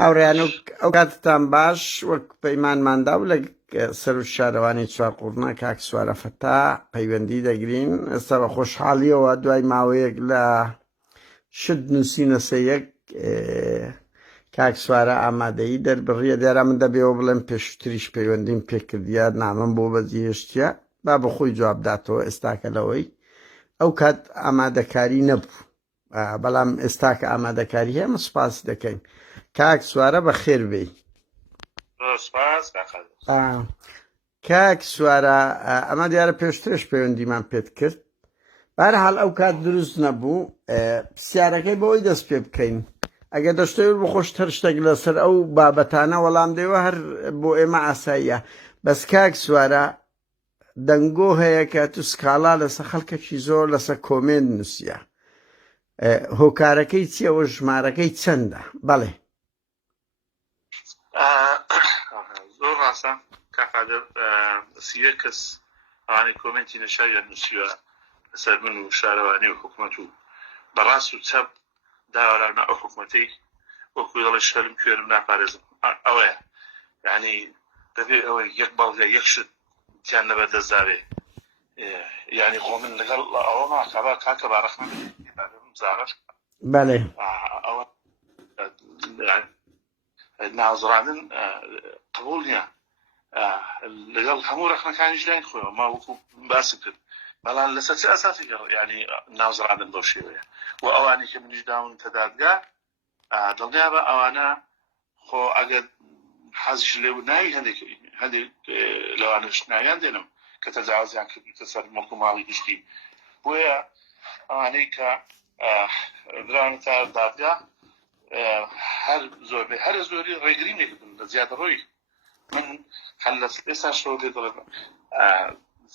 هاوڕێیان ئەو کاتتان باش وەک پەیمانماندا و لە سەر و شارەوانی چوارقوڕنا کاک سوارە فەتا پەیوەندی دەگرین. ئێستا بە خۆشحاڵیەوە دوای ماوەیەک لە شت نووسینە سەیەک کاک سوارە ئامادەیی دەربڕیە دیارە من دەبێەوە بڵێم پێشتریش پەیوەندیم پێکردیە نامم بۆ بەجێهێشتیە با بە خۆی جوابداتەوە ئێستاکە لەوەی ئەو کات ئامادەکاری نەبوو بەڵام ئێستا کە ئامادەکاری هەیە ئمە سوپاس دەکەین. کاک سوارە بە خێر بێی. کاک سوارە ئەمە دیارە پێشترش پەیوەندیمان پێت کرد بەهەرحاڵ ئەو کات دروست نەبوو پرسیارەکەی بەوەی دەست پێ بکەین ئەگەر دەشتەوێت بخۆشتر شتێک لەسەر ئەو بابەتانە وەڵام دێوە هەر بۆ ئێمە ئاساییە. بەس کاک سوارە دەنگۆ هەیە کە تو سکاڵا لەسەر خەڵکێکی زۆر لەسەر کۆمێنت نووسیە هۆکارەکەی چییە و ژمارەکەی چەندە؟ بەڵێ زۆر ڕاستە کاکادر سیوە کەس ئەوانەی کۆمنتی نەشاویان نووسیوە لەسەر من و شارەوانی و حکوومەت و بەڕاست و چەپ داوەرانە ئەو حکوومەتەی وەکو دەڵێ شەرم کوێرم ناپارێزم ئەوەیە یعنی دەبێت ئەوەی یەک بەڵگە یەک شت تیان نەبەردەستداوێ یعنی خۆ من لەگەڵ ئەوە ماکەبا کاکە باڕەخمە زارش بەڵێ ئەوە نازڕانن قبول نییە لەگەڵ هەموو ڕەخنەکانیش لاین خۆیەوە ما وەکو باسی کرد بەڵام لەسەر چه ئەساسی ینی ناوزڕاندن بەو شێوەیە و ئەوانی کە منیش داون کە دادگا دڵنیا بە ئەوانە خۆ ئەگەر حەزیش لێ ناوی هەندێک لەوانش ناویان دێنم کە تەجاوزیان کردوتە سەر مڵک و ماڵی گشتی بۆیە ئەوانەی کە درانتە دادگا هەر زۆری ڕێگریم لێکردن لە زیاتر ڕۆی من هەر لە ئێستا شۆ لێ دەڵێم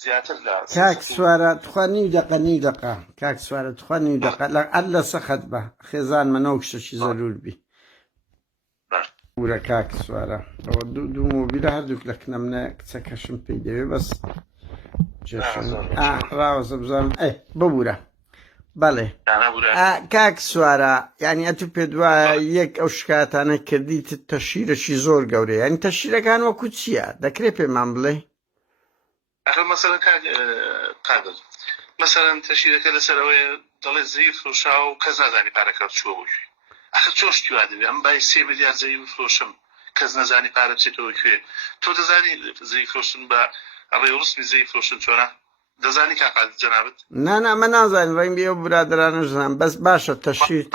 زیاتر لە کاک سوارە توخوا نیو دەقە کاک سوارە توخوا نیو دەقە هەر لە سەخت بە خێزانمەنەوە کشتێکی زەرور بی ورە کاک سوارە ئەوە دوو مۆبیلە هەردووک لە کنەمنە کچەکەشم پێی دەوێ بەس ڕاوەزە بزانم ببوورە. بەڵێ کاک سوارە یعنی ئەتو پێ دوایە یەک ئەو شکاتانە کردیت تەشیرەشی زۆر گەورەیە ینی تەشیرەکان وەکو چییە دەکرێت پێمان بڵێ؟ مەسەڵەن قادر مەسەڵەن تەشیرەکە لەسەرەوەی دەڵێ زەوی فرۆشا و کەس نازانی پارەکە چووە بووی ئەخە چۆن شتیوا دەبێ ئەم بای 3 میلیارد زەوی بفرۆشم کەس نەزانی پارە بچێتەوە کوێ تۆ دەزانی زەوی فرۆشتن بە ڕێوەڕسمی زەوی فرۆشتن چۆنە دەزانی کاقا جەنابەت؟ نا من نازانم ڕەنگ بێ برادرانە زانم بەس باشە تەشیر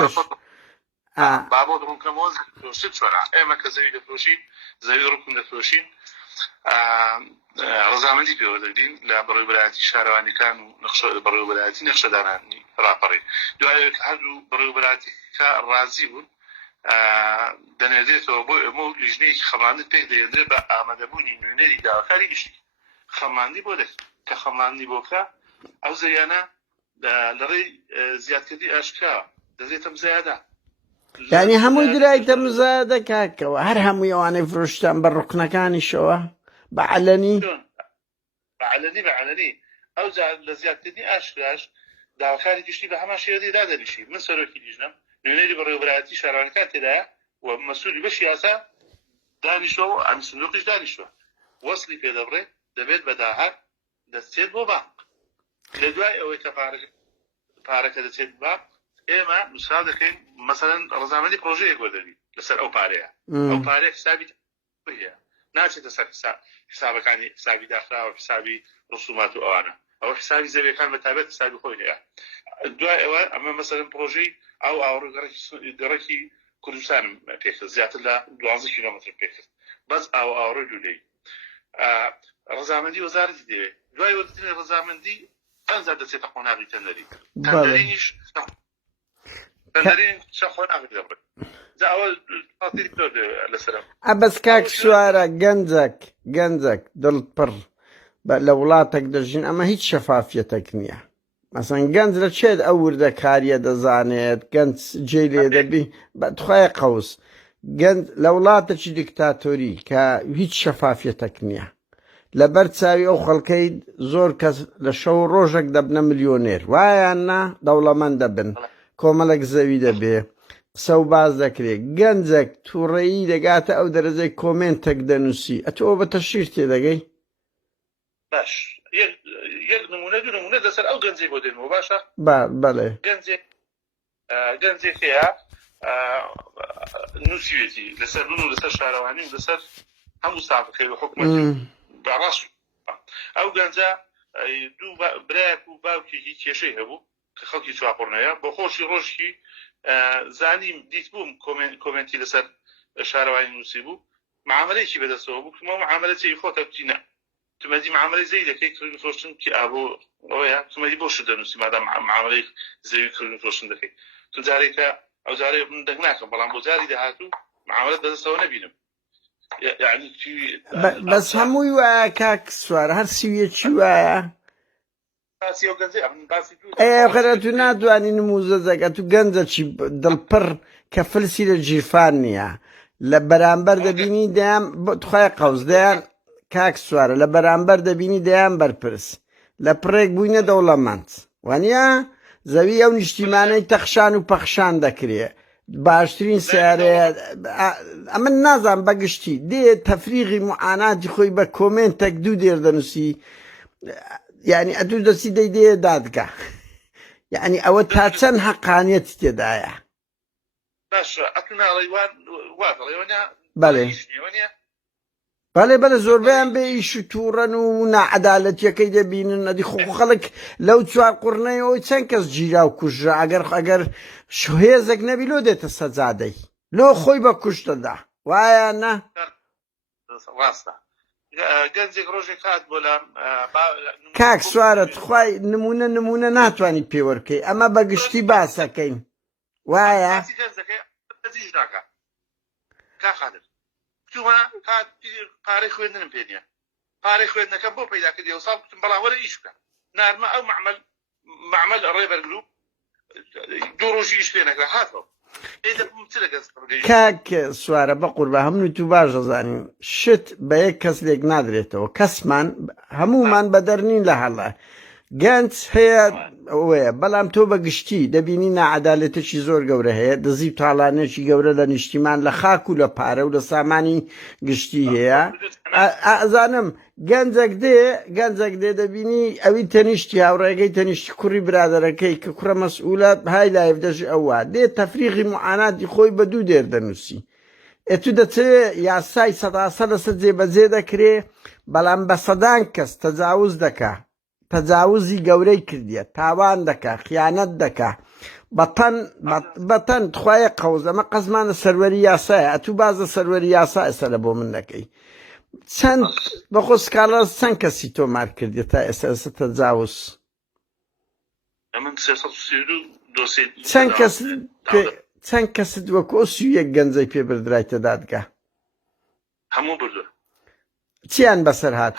بابۆ دڕونکەمەوە فرۆشت چۆنە ئێمە کە زەوی دەفرۆشین زەوی ڕووکم دەفرۆشین ڕزامەندی پێوە دەگرین لە بەڕێوەبەرایەتی شارەوانیەکان و بەڕێوەبەرایەتی نەخشەدانانی ڕاپەڕی دوایە هەردوو بەڕێوەبەرایەتیکە ڕازی بوون دەنێدرێتەوە بۆ ئێمە و لیژنەیەکی خەماندن پێک دەهێنرێت بە ئامادەبوونی نوێنەری داواکاری گشتی خەماندی بۆ دەکرێت کە خەماندی بۆکە ئەو زەریانە لەڕێی زیادکردی ئاشکراوە دەدرێتە مزایەدا یعنی هەمووی درایتە مزایەدە کاکەوە هەر هەمووی ئەوانەی فرۆشتان بە ڕوکنەکانیشەوە بەعەلەنی بەعەلەنی ئەو لە زیادکردنی ئاشکراش داواکاری گشتی بە هەمان شێوەی دادەنیشی من سەرۆکی لیژنەم نوێنەری بەڕێوەبەرایەتی شارەوانیەکان تێدایە و مەسئولی بەشی یاسا دانیشتووە و ئەم سندوقیش دانیشتووە وەسڵی پێدەبڕێ دەبێت بە داهات دەستێت بۆ بانک لە دوای ئەوەی کە پارەکە دەچێت بانک ئێمە نووسرا دەکەین مەسەڵەن ڕزامەندی پرۆژەیەک وەدەبی لەسەر ئەو پارەیە ئەو پارەیە حسابی هەیە ناچێتە سەر حسابەکانی حسابی داخراوە حسابی ڕسومات و ئەوانە ئەو حسابی زەویەکان بە تایبەت حسابی خۆی هەیە دوای ئەوە ئەمە مەسەڵەن پرۆژەی ئەو ئاوڕۆگەڕێکی کوردستانم پێکرد زیاتر لە 12 کیلۆمتر پێکرد بەس ئاوڕۆی لولەی ڕزامەندی وەزارەتی دەوێت دوای وەدەترێ ڕزامەندی ئەنجا دەچێتە قۆناغی تەندەری تەندەرینیش تەندەرین شە قۆناغی دەبڕێت ئەوە خاتری زۆر لەسەرم ئەبەس کاک سوارە گەنجێک دڵت پڕ لە وڵاتێک دەژین ئەمە هیچ شەفافیەتێک نییە مەسەن گەنج لە چێت ئەو وردە کاریە دەزانێت گەنج جێ لێ دەبی بەتخوای قەوس گەنج لە وڵاتێکی دیکتاتۆری کە هیچ شەفافیەتێک نییە لەبەر چاوی ئەو خەڵکەی زۆر کەس لە شەو ڕۆژێک دەبنە ملیۆنێر وایان نا دەوڵەمەند دەبن کۆمەڵێک زەوی دەبێ قسە و باز دەکرێت گەنجێک تووڕێیی دەگاتە ئەو دەرەجەی کۆمنتێک دەنووسی ئەتۆ بە تەشیر تێدەگەی باش یەک نمونە دوو نمونە لەسەر ئەو گەنجەی بۆ دێنەوە باشە بەڵێ گەنجێک هەیە نووسیوێتی لەسەر من و لەسەر شارەوانی و لەسەر هەموو ساقەکەی بە حکومەتی باڕاست ئەو گەنجە دوو برایەک و باوکێکی کێشەی هەبوو کە خەڵکی چاپۆڕنەیە بۆ خۆشی ڕۆژکی زانیم دیت بووم کۆمنتی لەسەر شارەوانی نووسی بوو معاملەیەکی بەدەستەوە بوو کمە معاملەتی خۆتە بچینە تمەدی معاملەی زەی دەکەی کردن فۆشتن کی ئابوو ئەوەیە تمەدی بۆ شت دەنووسی مادام معاملەی زەوی کردن فۆشتن دەکەی تو جارێکە ئەو جارێ من دەنگ ناکەم بەڵام بۆ جاری داهاتوو معاملەت بەدەستەوە نەبینم یعنی بەس هەمووی وایە کاک سوار هەر سویەکی وایە خەرە تو ناتوانانی نموزە زەگە تو گەنجەکی دڵپڕ کە فلسی لە جیرفان نییە لە بەرامبەر دەبینی دەیان بخوای قەوز دەیان کاک سوارە لە بەرامبەر دەبینی دەیان بەرپرس لە پڕێک بووینە دەوڵەمەند وانە زەوی ئەو نیشتیمانەی تەخشان و پەخشان دەکرێت باشترین سیارەیە ئەمە نازان بەگشتی دێ تەفریغی معاناتی خۆی بە کۆمنتێک دوو دێر دەنووسی یعنی ئەتوو دەستی دەیدێ دادگا یعنی ئەوە تا چەند حەقانیەتی تێدایە بەڵێ زۆربیان بێ ئیش و تووڕەن و نائەدالەتیەکەی دەبینن ئەدی خەڵک لەو چوار قوڕنەیەوەی چەند کەس گیرا و کوژرا ئەگەر هێزێک نەبی لۆ دێتە سەجادەی لۆ خۆی بە کوشتەدا وایە نە ڕاستە گەنجێک ڕۆژێک هات بۆ لام کاک سوارت خوای نمونە ناتوانانی پێوەرکەی ئەمە بەگشتی باسەکەین وایە پارەی خوێندنم پێ نییە پارەی خوێندنەکەم بۆ پەیدا کردی و ساڵ بتم بەڵام وەرە ئیش بکە نارمە ئەو معمەل ڕێبەرگرو دوو ڕۆژی ئیش پێ نەکرا هاتەوە کاک سوارە بە قوربە هەموو تو باش دەزانین شت بە یەک کەس لێک نادرێتەوە کەسمان هەمومان بەدەرنین لە هەڵە گەنج هەیە ئەوەیە بەڵام تۆ بە گشتی دەبینی نائەدالەتێکی زۆر گەورە هەیە دزی و تاڵانێکی گەورە لە نیشتیمان لە خاک و لە پارە و لە سامانی گشتی هەیە ئازانم گەنجێک دێ دەبینی ئەوی تەنیشتی هاوڕێگەی تەنیشتی کوڕی برادەرەکەی کە کوڕە مەسئولە های لایف دەژی ئەوە دێ تەفریغی معاناتی خۆی بە دوو دێر دەنووسی ئێتو دەچێت یاسای سەداسە لەسەر جێبەجێ دەکرێ بەڵام بە سەدان کەس تەجاوز دەکا تەجاوزی گەورەی کردیە تاوان دەکا خیانەت دەکا بەتەن توخوایە قەوز ئەمە قەزمانە سەروەری یاسایە ئەتوو بازە سەروەری یاسا ئێستا لە بۆ من دەکەی چەند بەخۆ سکاڵە چەند کەسی تۆمار کردی تا ئێستا تەجاوز چەند کەست وەکو یەک گەنجەی پێ بردرایتە دادگا هەموو بردو چیان بەسەر هات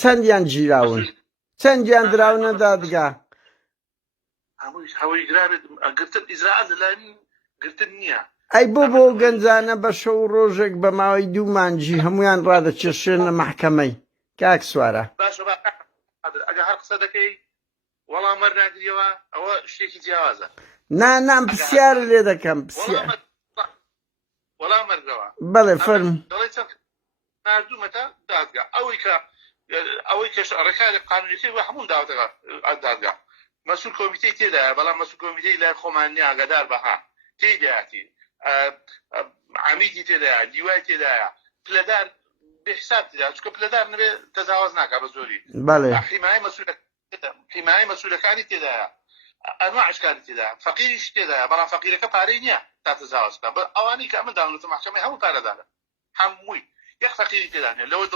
چەندیان گیراون چەندیان دراونە دادگا هەوەی گرابێت گرتن ئیزراعەت لەلایەن گرتن نییە ئەی بۆ گەنجانە بە شەو ڕۆژێک بە ماوەی دوو مانجی هەمویان ڕادەچێشێنە مەحکەمەی کاک سوارە باشە ئەگە هەر قسە دەکەی وەڵام وەرناگریەوە ئەوە شتێکی جیاوازە نام پرسیارە لێ دەکەم وەڵام وەرگەوە بەڵێ فەرم نردوومەتە دادگا ئەوەی کە ڕێکاری قانونیەکەی وە هەموو داوەتەکە دادگا مەسئول کۆمیتەی تێدایە بەڵام مەسئول کۆمیتەی لای خۆمان نییە ئاگادار بەها تێدایەتی عەمیدی تێدایە دیوای تێدایە پلەدار بێحساب تێدایە چونکە پلەدار نەبێ تەجاوز ناکا بە زۆری حیمایەی مەسئولەکانی تێدایە ئەنواع ئەشکالی تێدایە فەقیریش تێدایە بەڵام فەقیرەکە پارەی نییە تا تەجاوز بکات ئەوانەی کە ئەمە داونەتە مەحکەمەی هەموو پارەدارە هەمووی یەک فەقیری تێدانێ لەوە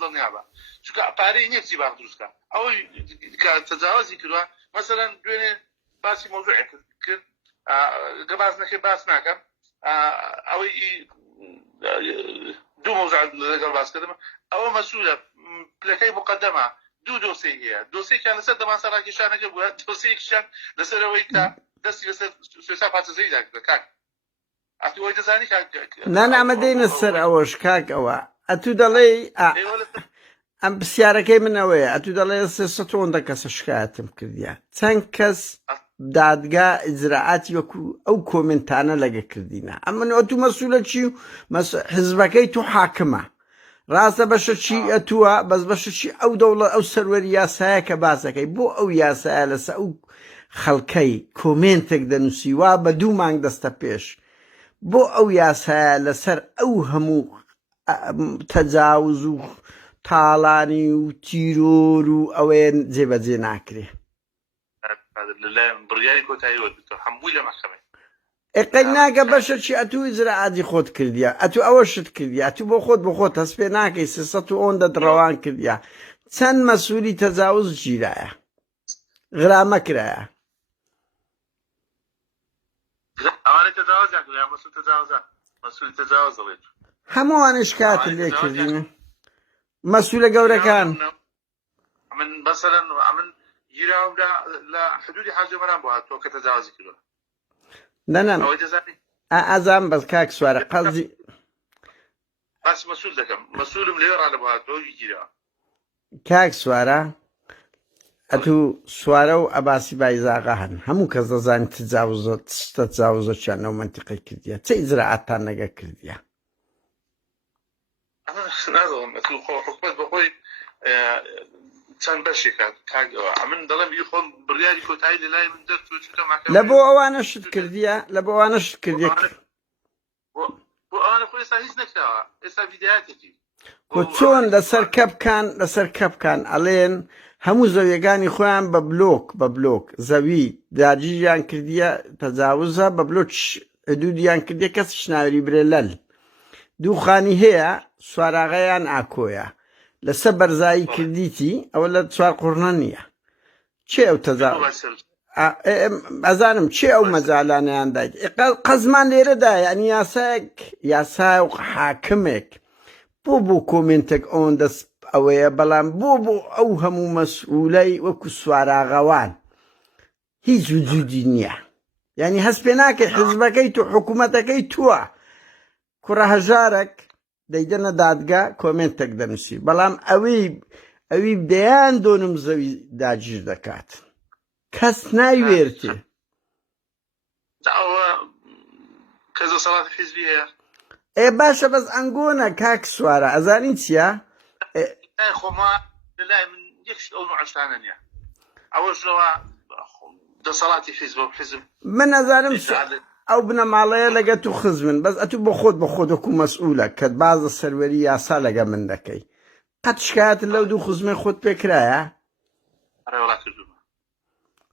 دڵنیابە چونکە پارەی نییە کچی باغ دروستکە ئەوەی کە تەجاوزی کردووە مەسەلەن دوێنێ باسی مۆزوعێک کرد گەباز نەکەی باس ناکەم ئەوەی دوو مۆزوع لەگەڵ باس کردم ئەوە مەسئولە پلەکەی مقدەمە دوو دۆسەی هەیە دۆسەیەکیان لەسەر دەمانسە ڕاکێشانەکە بووە دۆسەیەکیشیان لەسەرەوەی کە دەستی لەسەر سوێسا پاچەزەیدا کاک ئەتوی دەزانی نامە دەینە سەر ئەوەش کاک ئەوە ئەتوو دەڵێ ئەم پرسیارەکەی من ئەوەیە ئەتوو دەڵێ 300 کەسە شکایەتم کردیە چەند کەس دادگا ئیجراعاتی وەکو ئەو کۆمنتانە لەگە کردینە ئەمە ئەتو مەسوولە چی و حزبەکەی تو حاکمە ڕاستە بەشەچی ئەتووە بەس بەشەچی ئەو دەوڵە ئەو سەروەری یاسایە کە باسەکەی بۆ ئەو یاسایە لەسەر ئەو خەڵکەی کۆمنتێک دەنووسی وا بە 2 مانگ دەستە پێش بۆ ئەو یاسایە لەسەر ئەو هەموو تەجاوز و تاڵانی و تیرۆر و ئەوەیە جێبەجێ ناکرێ بڕیاری کۆتایی وەرگرتووە هەمووی لە مەحکەمەی ئەقەی ناکە بەشەکی ئەتوو ئیجراعاتی خۆت کردیە ئەتوو ئەوەشت کردی ئەتوو بۆ خۆت هەست پێ ناکەی 300 ڕەوان کردیە چەند مەسوولی تەجاوز گیرایە غرامە کرایە ئەوانەی تەجاوز ناکردیان مەسوولی تەجاوز دەڵێت هەمووانش کاتت لێ کردینە مەسوولە گەورەکان من بەسەرەن من گیراومدا لە حدودی حاجەمەران بۆ هاتووە کە تەجاوزی کردووە نەنەم ئەوەی دەزانی ئازام بەس کاک سوارە قەزی باس مەسوول دەکەم مەسوولم لێ ڕادە بۆ هاتووە گیراوە کاک سوارە ئەتوو سوارە و ئەباسی بایزاغا هەن هەموو کەس دەزانێت تجاوزە چیانەوە منتیقی کردیە چه ئیجراعاتان لەگە کردیە نازڵم حکومەت بەخۆی چەند بەشێکە من دەڵێم بی خۆم بڕیاری کۆتایی لە لای من دەرچووە چووتە ماکەمە لە بۆ ئەوانەشت کردیە لە بۆ ئەوانەشت کردیە بۆ ئەوانە خۆی ئێستا هیچ نەکراوە ئێستا ڤیدیۆیەکی کۆ چۆن لەسەر کەپکان ئەڵێن هەموو زەویەکانی خۆیان بە بلۆک زەوی داگیریان کردیە تەجاوزە بە بلۆک حدودیان کردیە کەسیش ناوێری برێ لەل دووخانی هەیە سواراغەیان ئاکۆیە لەسەر بەرزایی کردیتی ئەوە لە 4 قورنە نییە چێ ئەو تەجاوز ئەزانم چێ ئەو مەجالانیان دایت قەزمان لێرەدایە ئەنی یاسای و حاکمێک بۆ کۆمنتێک ئەوەن دەست ئەوەیە بەڵام بۆ ئەو هەموو مەسئولەی وەکو سواراغەوان هیچ وجودی نییە یعنی هەست پێ ناکەی حزبەکەی تو حکوومەتەکەی تووە کوڕە هەژارێک دەیدەنە دادگا کۆمنتێک دەنووسی بەڵام ئەوی دەیان دۆنم زەوی داگیر دەکات کەس نایوێرتێ کەس دەسەڵاتی حیزبی هەیە باشە بەس ئەنگۆنە کاک سوارە ئەزانین چییە خۆما لەلای من یەکش ئەو نوعشتانە نییە ئەوەشەوە دەسەڵاتی حیزب من نەزانم ئەو بنەماڵەیە لەگە تو خزمن بەس ئەتوو بە خۆت وەکو مەسئولە کە بازە سەروەری یاسا لەگە من دەکەی قەت شکایەت لەو دوو خزمێ خۆت پێکرایە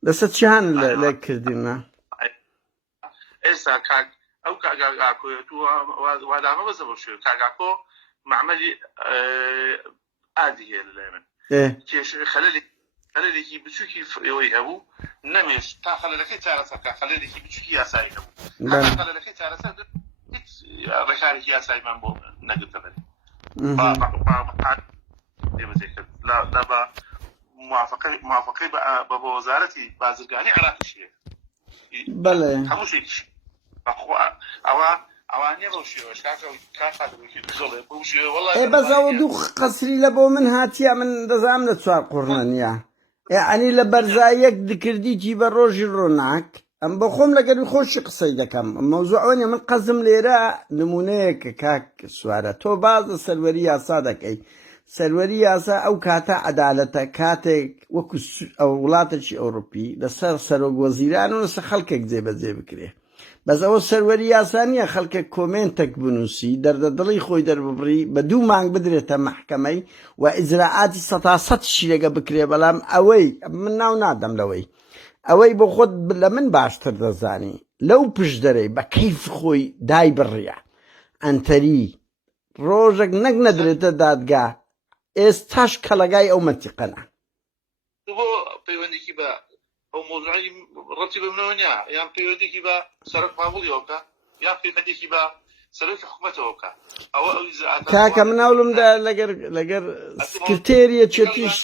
لەسەر چیان لە کردینە ئێستا کاک ئەو کاگاکۆیەتوە وادامە بەزە بۆ شوێ کاگاکۆ معمەلی ئادی هەیە لەلای من خەلەلێکی بچووکی ئەوەی هەبوو نەمێش تا خەلەلەکەی چارەسەرکە خەلەلێکی بچووکی یاسایی هەبوو خەلەلەکەی چارەسەر هیچ ڕێکارێکی یاساییمان بۆ نەگرتە بەرێ لە بە موافقەی بە وەزارەتی بازرگانی عێراقیش هەیە بەڵێ هەموو شتێکیش ئەوانیە بەو شێوەش بەزەوە دوو قەسری لە بۆ من هاتیە من دەزانم لە 4 قورنە نییە یعنی لە بەرزاییەک دکردیتی بە ڕۆژی ڕۆناک ئەم بە خۆم لەگەری خۆشی قسەی دەکەم مەوزوع ئەوەیە من قەزم لێرە نمونەیەکە کاک سوارە تۆ بازە سەروەری یاسا دەکەی سەروەری یاسا ئەو کاتە عەدالەتە کاتێک وەکو وڵاتێکی ئەوروپی لەسەر سەرۆک وەزیران و لەسەر خەڵکێک جێبەجێ بکرێ بەس ئەوە سەروەری یاسا نییە خەڵکێک کۆمنتێک بنووسی دەردەدڵی خۆی دەرببڕی بە 2 مانگ بدرێتە مەحکەمەی و ئیجراعاتی 100% لەگە بکرێ بەڵام ئەوەی من ناو نادەم لەوەی ئەوەی بۆ خۆت لە من باشتر دەزانی لەو پشت دەرەی بە کەیف خۆی دای بڕیە ئەنتەری ڕۆژێک نەک نەدرێتە دادگا ئێستاش کەڵەگای ئەو مەنتیقەنە بۆ پەیوەندێکی بە ئەو مۆزوعی ڕەتی بمنەوە نییە یان پەیوەندێکی بە سەرۆک ماموڵیەوە بکە یان پەیوەندێکی بە سەرۆکی حکوومەتەوە بکە ئەوە کاکە من هەوڵمدا لەگەر سکرتێریە چێتیش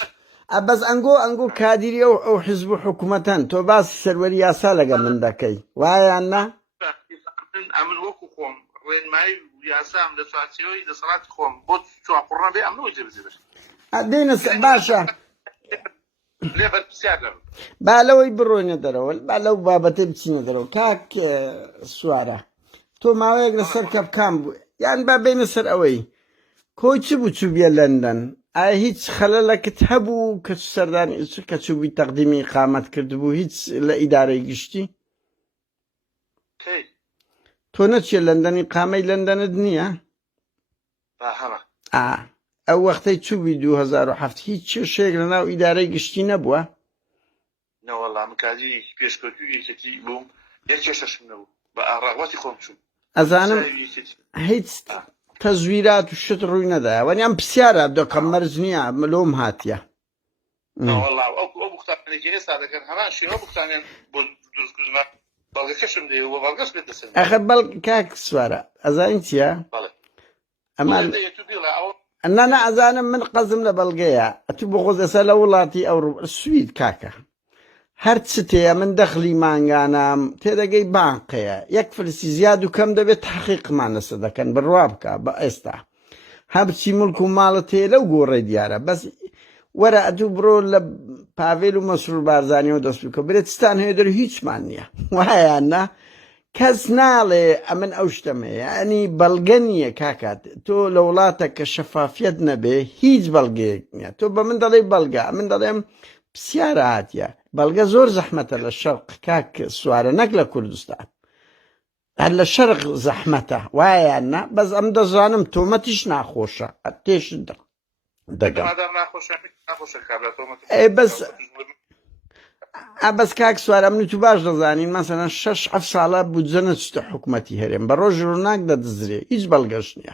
بەس ئەنگۆ کادیری ئەو حیزب و حکوومەتەن تۆ باسی سەروەری یاسا لەگە من دەکەی وایان نا ئەمن وەکو خۆم ڕێنمایی یاسام لە چوارچێوەی دەسەڵاتی خۆم بۆ 4 قورنە بێ ئەمنەوەی جێبەجێ دێنە باشە لێبەر پرسیار نەبم با لەوەی بڕۆینە دەرەوە با لەو بابەتە بچینە دەرەوە کاک سوارە تۆ ماوەیەک لەسەر کەپکان بوو یان با بینە سەر ئەوەی کۆی چ بوو چوو بێ لەندەن ئایا هیچ خەلەلەکت هەبوو کە سەردانی کە چووبی تەقدیمی قامەت کردبوو هیچ لە ئیدارەی گشتی کەی تۆ نەچێ لەندەنی قامەی لەندەنت نییە هەمە ئەو وەختەی چووبی 2007 هیچ شێک لە ناو ئیدارەی گشتی نەبووە نەوەڵام کاتی پێشکەوتوی یەکێتی بووم یەک کێشەشم نەبوو بە ئاڕاغڵاتی خۆم چوون ئەزانم هیچ تەزویرات و شت ڕووی نەدایە وەنیان پرسیارە دۆکەم مەرج نییە ملۆم هاتیە ئەو بوختانێکی ئێستا دەکەن هەمان شێوە بوختانیان بۆ دروستکردنە بەڵگەکەشم دێ و بەڵگەش بێت دەسەر ئەخە بەڵ کاک سوارە ئەزانین چییە ئەمان نانە ئەزانم من قەزم لە بەڵگەیە ئەتو بۆ خۆز ئەسە لە وڵاتی ئەو سوید کاکە هەر چتەیە من دەخلی مانگانام تێدەگەی بانقەیە یەک فلسی زیاد و کەم دەبێت تحقیقمان لەسەر دەکەن بڕوا بکە بە ئێستا هەرچی ملک و ماڵت هەیە لەو گۆڕێ دیارە بەس وەرە ئەتوو بڕۆ لە پاڤێل و مەسرور بارزانیەوە دەست بکە برێت ستان هەیە دەر هیچمان نییە وایان نا کەس ناڵێ ئەمن ئەو شتەمەیە ئەنی بەڵگە نییە کاکات تۆ لە وڵاتە کە شەفافیت نەبێ هیچ بەڵگەیەک نییە تۆ بە من دەڵێ بەڵگە من دەڵێم پرسیارە هاتیە بەڵگە زۆر زەحمەتە لە شەرق کاک سوارە نەک لە کوردستان هەر لە شەرق زەحمەتە وایان نا بەس ئەم دەزانم تۆمەتیش ناخۆشە تێش دەگەم بەس کاک سوارە من تو باش دەزانین مەسەلەن 6-7 ساڵە بودجە نەچتە حکوومەتی هەرێم بە ڕۆژ ڕووناک دەدزرێ هیچ بەڵگەش نییە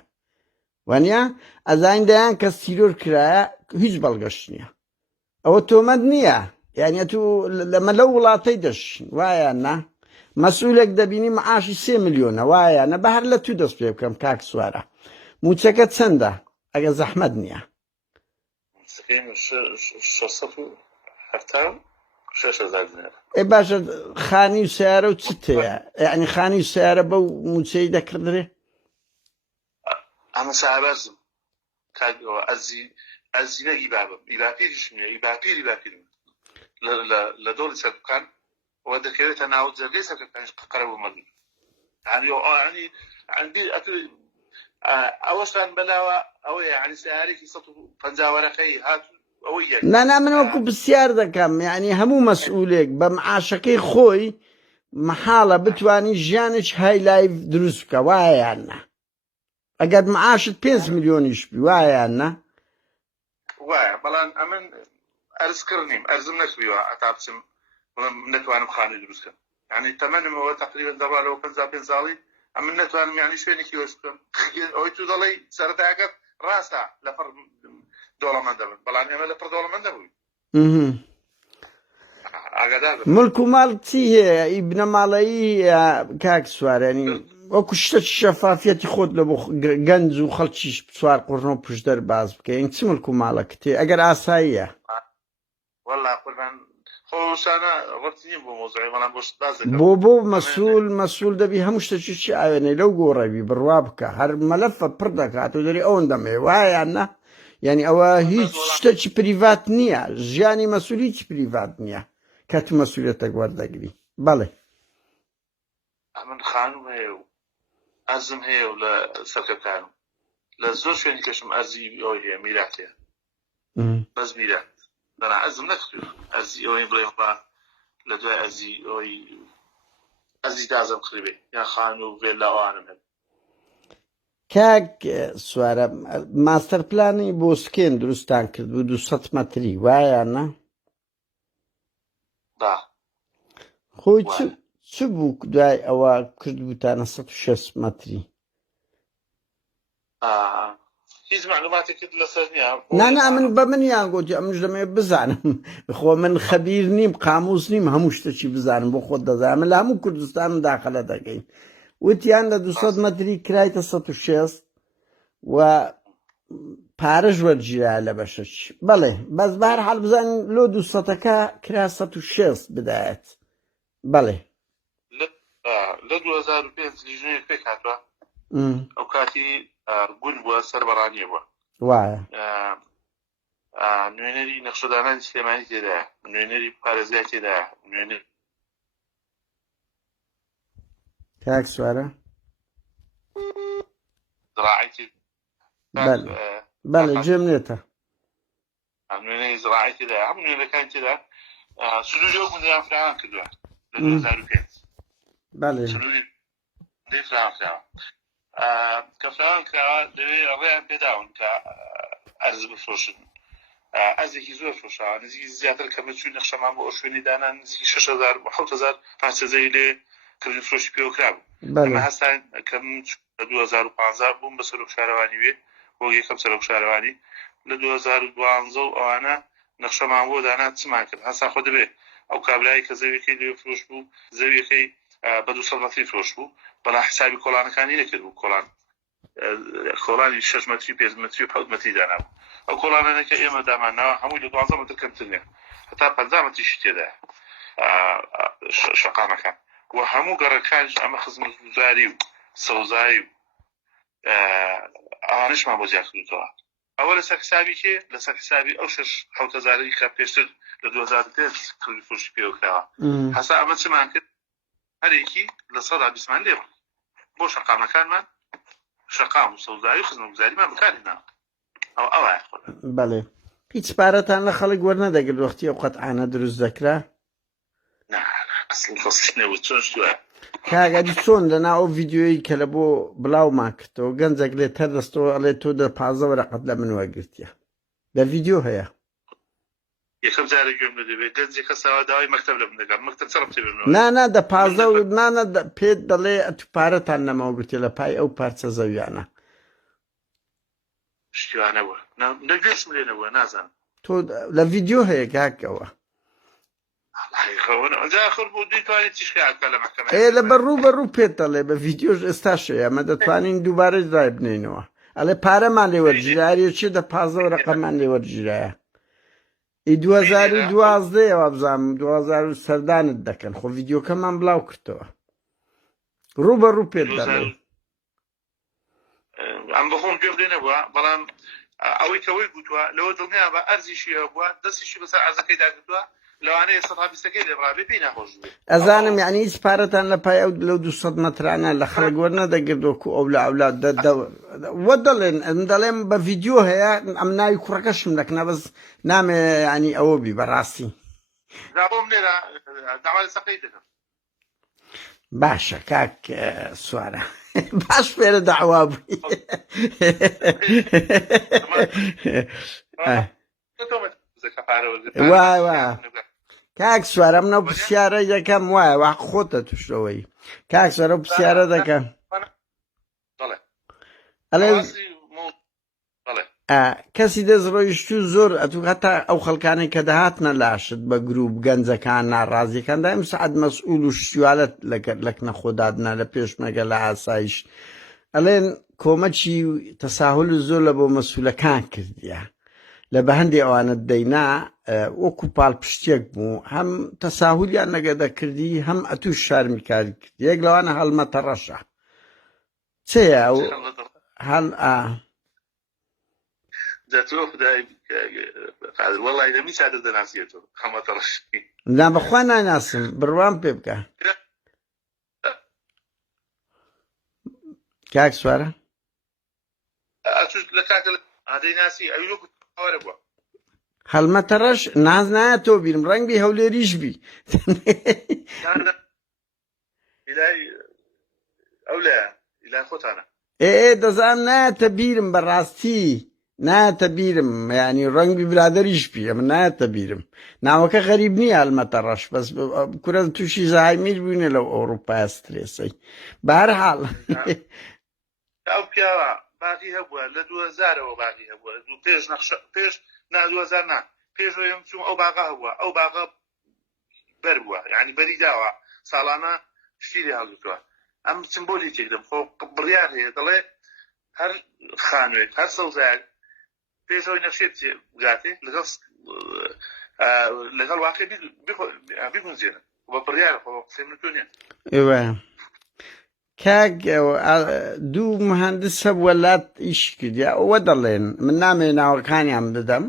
وانە ئەزانین دەیان کەس تیرۆر کرایە هیچ بەڵگەش نییە ئەوە تۆمەت نییە یعنی تو لەمە لەو وڵاتەی دەشین وایان نا مەسئولێک دەبینی معاشی 3 ملیۆنە وایانە بە هەر لە تو دەست پێ بکەم کاک سوارە موچەکە چەندە ئەگە زەحمەت نییە ئێ باشە خانی و سیارە و چت هەیە یعنی خانی و سیارە بەو موچەی دەکردرێ ئەمە سابەرزم کاکەوە ئەزینە ئیبابم ئیباپیریش نییە ئیباپیری باپیرم لە دۆڵی سەرکان وە دەکەوێتە ناو جەرگەی سەرکەکانش قەرەبوو مەدن ئەوەشتان بەلاوە ئەوەیە عنی سیارێکی 150 وەرەقەی هاتو نانا من وەکو پرسیار دەکەم یعنی هەموو مەسئولێک بە معاشەکەی خۆی محاڵە بتوانی ژیانش های لایف دروست بکە وایان نا ئەگەر معاشت 5 ملیۆنیش بی وایان نا وایە بەڵام ئەمن ئەرزکردنیم ئەرزم نەکردیوە ئەتا بچم نەتوانم خانووی دروستکەم یعنی تەمەنمەوە تقریبا دەڕالەوە 55 ساڵی ئەمن نەتوانم یعنی شوێنێکی وەس بکەم ئەوەی تو دەڵێی سەرەتاکەت ڕاستە لەپڕ دۆڵەمەندە بن بەڵام ئێمە لەپڕ دۆڵەمەندە بووین ملک و ماڵ چی هەیە ئیبنەماڵەیی کاک سوارێنی وەکو شتە شەفافیەتی خۆت لە بۆ گەنج و خەڵکیش سوار قوڕن و پشدەر باز بکەین چ ملک و ماڵەکەت هەیە ئەگەر ئاساییە وەڵا قوربان خۆشانە ڕەتی نیم بۆ مۆزوعی بەڵام بۆ شت باز دەکەم بۆ مەسئول دەبی هەموو شتێکی ئاوێنەی لەو گۆڕەوی بڕوا بکە هەر مەلەفە پڕ دەکات و دەری ئەوەن دەمێ وایان نا یعنی ئەوە هیچ شتێکی پریڤات نییە ژیانی مەسئول هیچ پریڤات نییە کە تو مەسئولیەتێک وەردەگری بەڵێ من خانوم هەیە و ئەرزم هەیە و لە سەرکەکانم لە زۆر شوێنی کەشم ئەرزی ئەوی هەیە میرات هەیە بەس میرات بەنا ئەرزم نەکردو ئەرزی ئەوەی بڵێم بە لە دوای ئەرزی ئەوەی ئەرزی دازم کڕیبێ یا خان و وێ لاوانم هەن کاک سوارە ماستەر پلانی بۆ سکێن دروستان کرد بوو 200 مەتری وایان نا خۆی چ بوو دوای ئەوە کرد بووتانە 106 مەتری هیچ معلوماتێکت لەسەر نییە نانا من بە منیان گوتی ئەمش دەمێ بزانم خۆ من خەبیر نیم قاموس نیم هەموو شتێکی بزانم بۆ خۆت دەزانم لە هەموو کوردستان داخەلە دەکەین وتیان لە 200 مەتری کرایتە 106 و پارەش وەرگیرا لە بەشەش بەڵێ بەس بەهەر حاڵ بزانین لۆ 200ەکە کرا 106 بدایەت بەڵێ لە 2005 لیژنەیەک پێک هاتووە ئەو کاتی گون بووە سەربەڕانیە بووە وایە نوێنەری نەخشەدانانی سلێمانی تێدایە، نوێنەری پارێزگای تێدایە، نوێنەری کاک سوارە زراعی بەڵێ گوێم لێتە نوێنەری زراعی تێدایە، هەموو نوێنەکان تێدا. سنووری ئەو گوندیان فراوان کردووە لە 2005 بەڵێ سنووری فراوان کراوە کە فراوان کراوە لەوێ ڕێیان پێداون کە ئەرز بفرۆشن. ئەرزێکی زۆر فرۆشاوە، نزیکی زیاتر کە بچووی نەخشەمان بۆ ئەو شوێنی دانان نزیکی 60,000 بۆ 7,500 لێ کردنی فرۆشی پێوە ئەمە هەستان کە من لە 2015 بووم بە سەرۆک شارەوانی وێ بۆ یەکەم سەرۆک شارەوانی لە 2012 و ئەوانە نەخشەمان بۆ دانا چمان کرد هەستا خۆ دەبێ ئەو کابرایی کە زەویەکەی لێ فرۆش بوو زەویەکەی بە 200 مەتری فرۆش بوو بەڵام حسابی کۆڵانەکانی نەکرد بوو کۆڵانی 6 مەتری 5 مەتری و 5 مەتری دانا بوو ئەو کۆڵانانەکە ئێمە دامانەوە هەمووی لە 12 مەتر کەمتر نیە هەتا 50 مەتریشی تێدایە شەقامەکان و هەموو گەڕەکانش ئەمە خزمەتگوزاری و سەوزایی و ئەوانشمان بۆ زیاد کردوتەوە. ئەوە لەسەر حسابی کێ لەسەر حسابی ئەو 6,000 کە پێشتر لە 2005 کردی فرۆشی پێوەکراوە هەستا ئەمە چمان کرد هەرێکی لە 120مان لێ بۆ شەقامەکانمان شەقام و سەوزایی و خزمەتگوزاریمان بەکارهێناوە. ئەوە بەڵێ هیچ پارەتان لە خەڵک وەرنەدەگرت وەختی ئەو قەتعانە دروست دەکرا کاگەری چۆن لەنا ئەو ڤیددیۆیی کە لە بۆ بڵاومان کردەوە گەنجێک لێ تەر دەستەوە ئەڵێ تۆ 15 وەرەقەت لە من وەرگرتیە لە ڤیددیۆ هەیە یەکەم جارە گوێم دەبێت گەنجێکە ساوا داوای مەکتەب لە من دەکەم مەکتەب چەڕم پێ بێنەوە نانە دە 15 نانە پێت دەڵێ تو پارەتان نەماوە گرتێ لە پای ئەو پارچە زەویانە شتیوانە بووە نەگوێشم لێ نەبووە نازانم تۆ لە ڤیددیۆ هەیە کاکەوە لە بەڕوو پێت دەڵێ بە ڤیددیۆش ئێستاشەیە ئەمە دەتوانین دووبارەش دای بنینەوە ئەڵێ پارەمان لێ وەرگیراریەکی دە 15 ڕقەمان لێ وەرگیرایە ئی 2012ەوە بزانم 2000 سەردانت دەکەن خۆ ڤیددیۆکەمان بڵاو کردەوە ڕوو پێت دەڵێ ئەم بەخۆم گوێم لێ نەبووە بەڵام ئەوەی کەوەی گوتووە لەوە دڵنیا بە ئەرزیشی بووە دەستیشی بەسەر ئەرزەکەی داگرتووە لەوانەیە 120ەکەی لێبڕابێ پێی ناخۆش بێت ئەزانم یعنی هیچ پارەتان لە پای ئەو لەو 200 مەترانە لە خەڵک وەرنەدەگردوەکو ئەو لە ئەولاد وە دەڵێن ئەم دەڵێم بە ڤیددیۆ هەیە ئەم ناوی کوڕەکەشم دەکنا بەس نامێ ینی ئەوە بی بەڕاستی باشە کاک سوارە باش فێرە داوا بووی وای کاک سوارە منە پرسیارە یەکەم وایە وا خۆتە توشەوەی کاک سوارە پرسیارە دەکەم ئەڵێ کەسی دەستڕۆیشتی زۆر ئەتو هەتا ئەو خەڵکانێک کە دەهاتنە لاشت بە گروپ گەنجەکان ناڕازیەکان دایم سعد مەسئول و شتیوالەت لەکنە خۆدادنا لە پێشمەگە لە ئاسایش ئەڵێن کۆمەچی تەساهل زۆر لە بۆ مەسئولەکان کردیە لە بە هەندێک ئەوانت دەینا وەکو پاڵپشتێک بوو هەم تەساهولیان نەگە دەکردی هەم ئەتوو شارمی کاری کرد یەک لەوانە هەڵمەتە ڕەشە چێە هەڵ وەڵی دەمی سادە دەناسیێتەوە هەمەتە ڕەشی نا بەخوا ناناسم بڕوان پێ بکە کاک سوارە لە کاکە ئادەی ناسی ئەوی وەکو وەرە بووە هەڵمەتە ڕەش ناز نایە تۆ بیرم ڕەنگبی هەولێریش بی ئەو لە ئیلای خۆتانە دەزانم نایەتە بیرم بەڕاستی نایەتە بیرم ینی ڕەنگبی برادەریش بی ئەمە نایەتە بیرم ناوەکە غەریب نییە هەڵمەتە ڕەش بەس کورە تووشی زاهایمیر بووینە لەو ئەوروپای سترێسەی بەهەرحاڵ ئەو پیاوە باقی هەبووە لە 2000ەوە باقی هەبووە پێش نا 2000 نا پێشۆیم چوم ئەو باغا هەبووە ئەو باغا بەر بووە یعنی بەری داوە ساڵانە شتی هەڵگرتووە ئەم سمبۆلی تێکدەم خۆ بڕیار هەیە دەڵێ هەر خانوێک هەر سەوزایك پێشەوەی نەخشێت بگاتێ لەگەڵ واقع بیگونجێنن بە بڕیارە خۆ قسەی من تۆ نییە کاک دوو مهندس هەبووە لات ئیش کردیا ئەوە دەڵێن من نامێ ناوەکانیان بدەم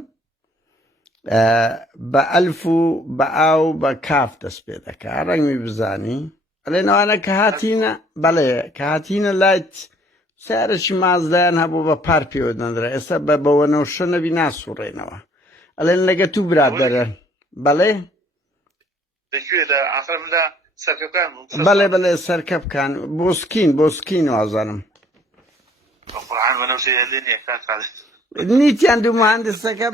بە ئەلف و بە ئاو بە کاف دەست پێ دەکا ڕەنگی بزانی ئەلێنەوانە کە هاتینە بەڵێ کە هاتینە لایت سیارەی مازدایان هەبوو بە پار پێوە دەندرا ئێستا بە بەوەنەوشە نەبی ناسوڕێنەوە ئەلێن لەگە تو برادەرن بەڵێ دەکوێت لە ئاخرمدا سەرکەکان بەڵێ بەڵێ سەرکە بکان بۆسکین وازانم قورآن وەنەوشەیە لێ نییە کاک نیتیان دوو مهندسەکە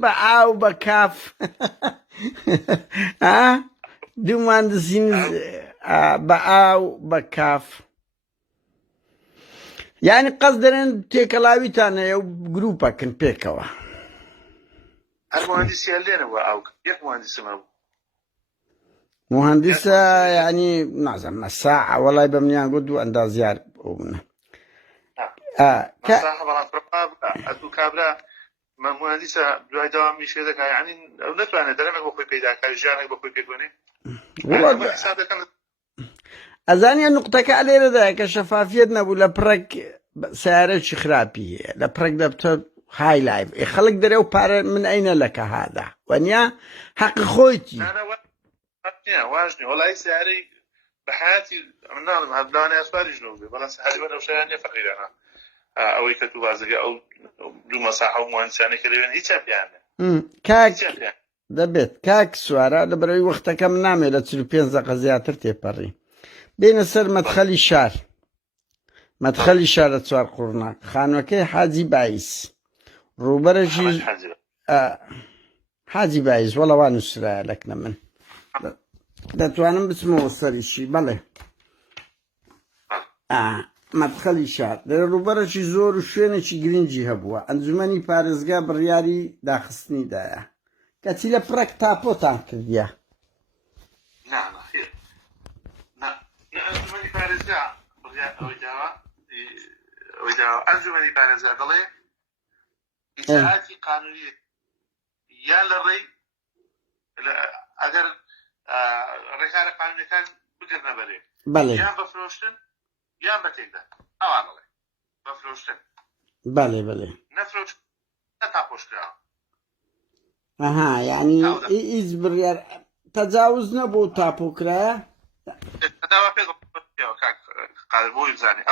بە ئاو بە کاف دوو مهندسین بە ئاو بە کاف یعنی قەز دەرێن تێکەڵاویتان هەیە و گروپەکن پێکەوە هەر مهندسیان لێنەوە ئاو یەک مهندسم هەبوو مهندسە یعنی نازانم مەساعە وەڵای بە منیان گوت دوو ئەندازیار بوونە ئەدوو کابرا مهندسە دوای داوامی شێ دەکات یعنی ئەو نەتوانێت دەرەمێک بۆ خۆی پەیداکات ژیانێک بۆ خۆی پێکوێنێ ئەزانیە نوقتەکە لێرەدایە کە شەفافیت نەبوو لە پڕێک سیارەکی خراپی هەیە لە پڕێک دەبتە های لایف خەڵک دەرێ و پارە من ئەینە لە کەهادا وەنیا حەقی خۆیتی واژنی وەڵی سیارەی بە حیاتی من ناڵم هەبلانە ئەسواری ژنەوە بێ بەڵام سەحری بەنەوشەیان نیە فەقیرانە ئەوەی کە تو بازەکە ئەو دوو مەساحە و مهندسانەی کە لەوێن هیچ پیانە دەبێت کاک سوارە لە بەرەوەی وەختەکەم نامێت لە 45 دقیقە زیاتر تێپەڕی بێنە سەر مەدخەلی شار مەدخەلی شارە چوار قوڕناک خانووەکەی حاجی باعیس ڕووبەرەشی حاجی باعیس وەڵەوان نووسرایە لەکنە من دەتوانم بچمەوە سەریشی بەڵێ مەدخەلی شار لە ڕووبەرەشی زۆر و شوێنێکی گرنگی هەبووە ئەنجومەنی پارێزگا بڕیاری داخستنیدایە کەچی لە پڕێک تاپۆتان کردیە ئەنجومەنی پارێزگا ئەنجومەنی پارێزگا دەڵێ ئیجراعاتی قانونی یان لە ڕێی ئەگەر ڕێکارە قانونیەکان بگرنە بەرێ یان بەفرۆشتن یان بە تێکدا ئەوان دەڵێ بەفرۆشتن بەڵێ بەڵێ نەفرۆشت نەتاپۆشکراوە ئەها یعنی هیچ بڕیار تەجاوز نەبوو تاپۆکرایە داوا پێ بۆی بزانێ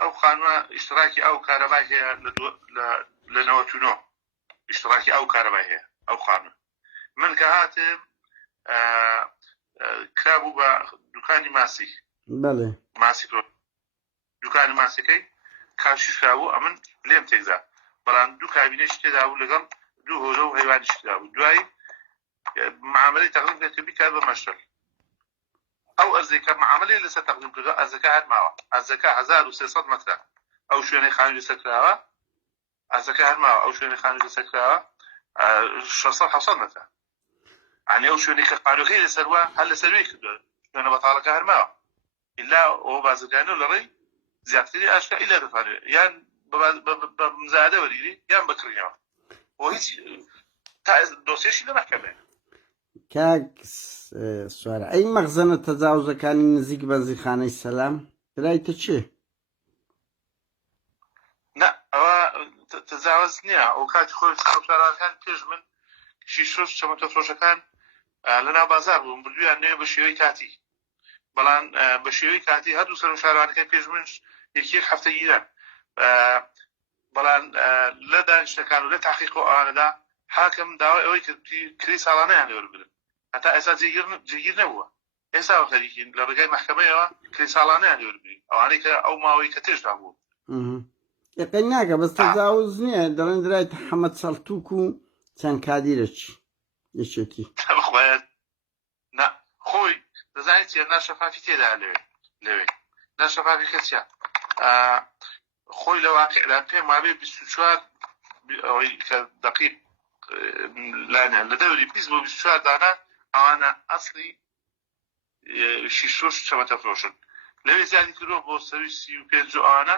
ئەو خانووە ئیشتراکی ئەو کارەبای هەیە لە 99 ئیشتراکی ئەو کارەبای هەیە ئەو خانووە من کە هاتم کرابوو بە دوکانی ماسی بەڵێ ماسی دوکانی ماسیەکەی کاشیش کرابوو ئەمن لێم تێکدا بەڵام دوو کابینێکی تێدا بوو لەگەڵ دوو هۆزە و هەیوانیش تێدا بوو دوای معاملەی تەقدیم کرد بیکات بە مەشتەل ئەو ئەرزەکە معاملەی لەسەر تەقدیم کردو ئەرزەکە هەر ماوە ئەرزەکە 1300 مەترە ئەو شوێنەی خانووی لەسەر کراوە ئەرزەکە هەر ماوە ئەو شوێنەی خانووی لەسەر کراوە 600 مەترە یعنی ئەو شوێنەی کە خانووەکەی لەسەر وە هەر لەسەروی کردووە شوێنە بەتاڵەکە هەر ماوە ئیلا ئەوە بازرگانە و لە ڕێی زیاتری ئاشکا ئیلا دەتوانێت یان بە مزایدە وەرگری یان بکڕینەوە بۆ هیچ دۆسیێشی لە مەحکەمەیە کاک سوارە ئەی مەخزەنە تەجاوزەکانی نزیک بەنزیخانەی سەلام برایتە چێ؟ نە ئەوە تەجاوز نییە ئەو کاتی خۆی خەوشارەکان پێش من شیشۆش چەمەتە فرۆشەکان لەناو بازار بووم بردویان نوێ بە شێوەی کاتی بەڵام بە شێوەی کاتی هەردوو سەر شارەکان پێش من یەکێک هەفتە گیران بەڵام لە دانیشتەکان و لە تاقیق و ئەوانەدا حاکم داوای ئەوەی کردی ساڵانەیان لێوەربگرن هەتا ئێستا جێگیر نەبووە ئێستا خەریکین لە ڕێگای مەحکەمەیەوە کردی ساڵانەیان لێوەربگرن ئەوانەی کە ئەو ماوەی کە تێشدا بوو یقین ناکە بەس تەجاوز نییە دەڵێن درای حەمەد سەڵتوک و چەند کادیرەچی یەکێتی نا خۆی دەزانیت چیە ناشەفافی تێدا لەوێ ناشەفافی کەچیە خۆی لە واقعدا پێم وابێ 24 ئەوەی کە دەقیق لانە لە دەوری 20 بۆ 24 دانە ئەوانە ئەسڵی شیشۆش چەمەتە فرۆشن لەوێ زیادی کردووە بۆ سەوی 35 ئەوانە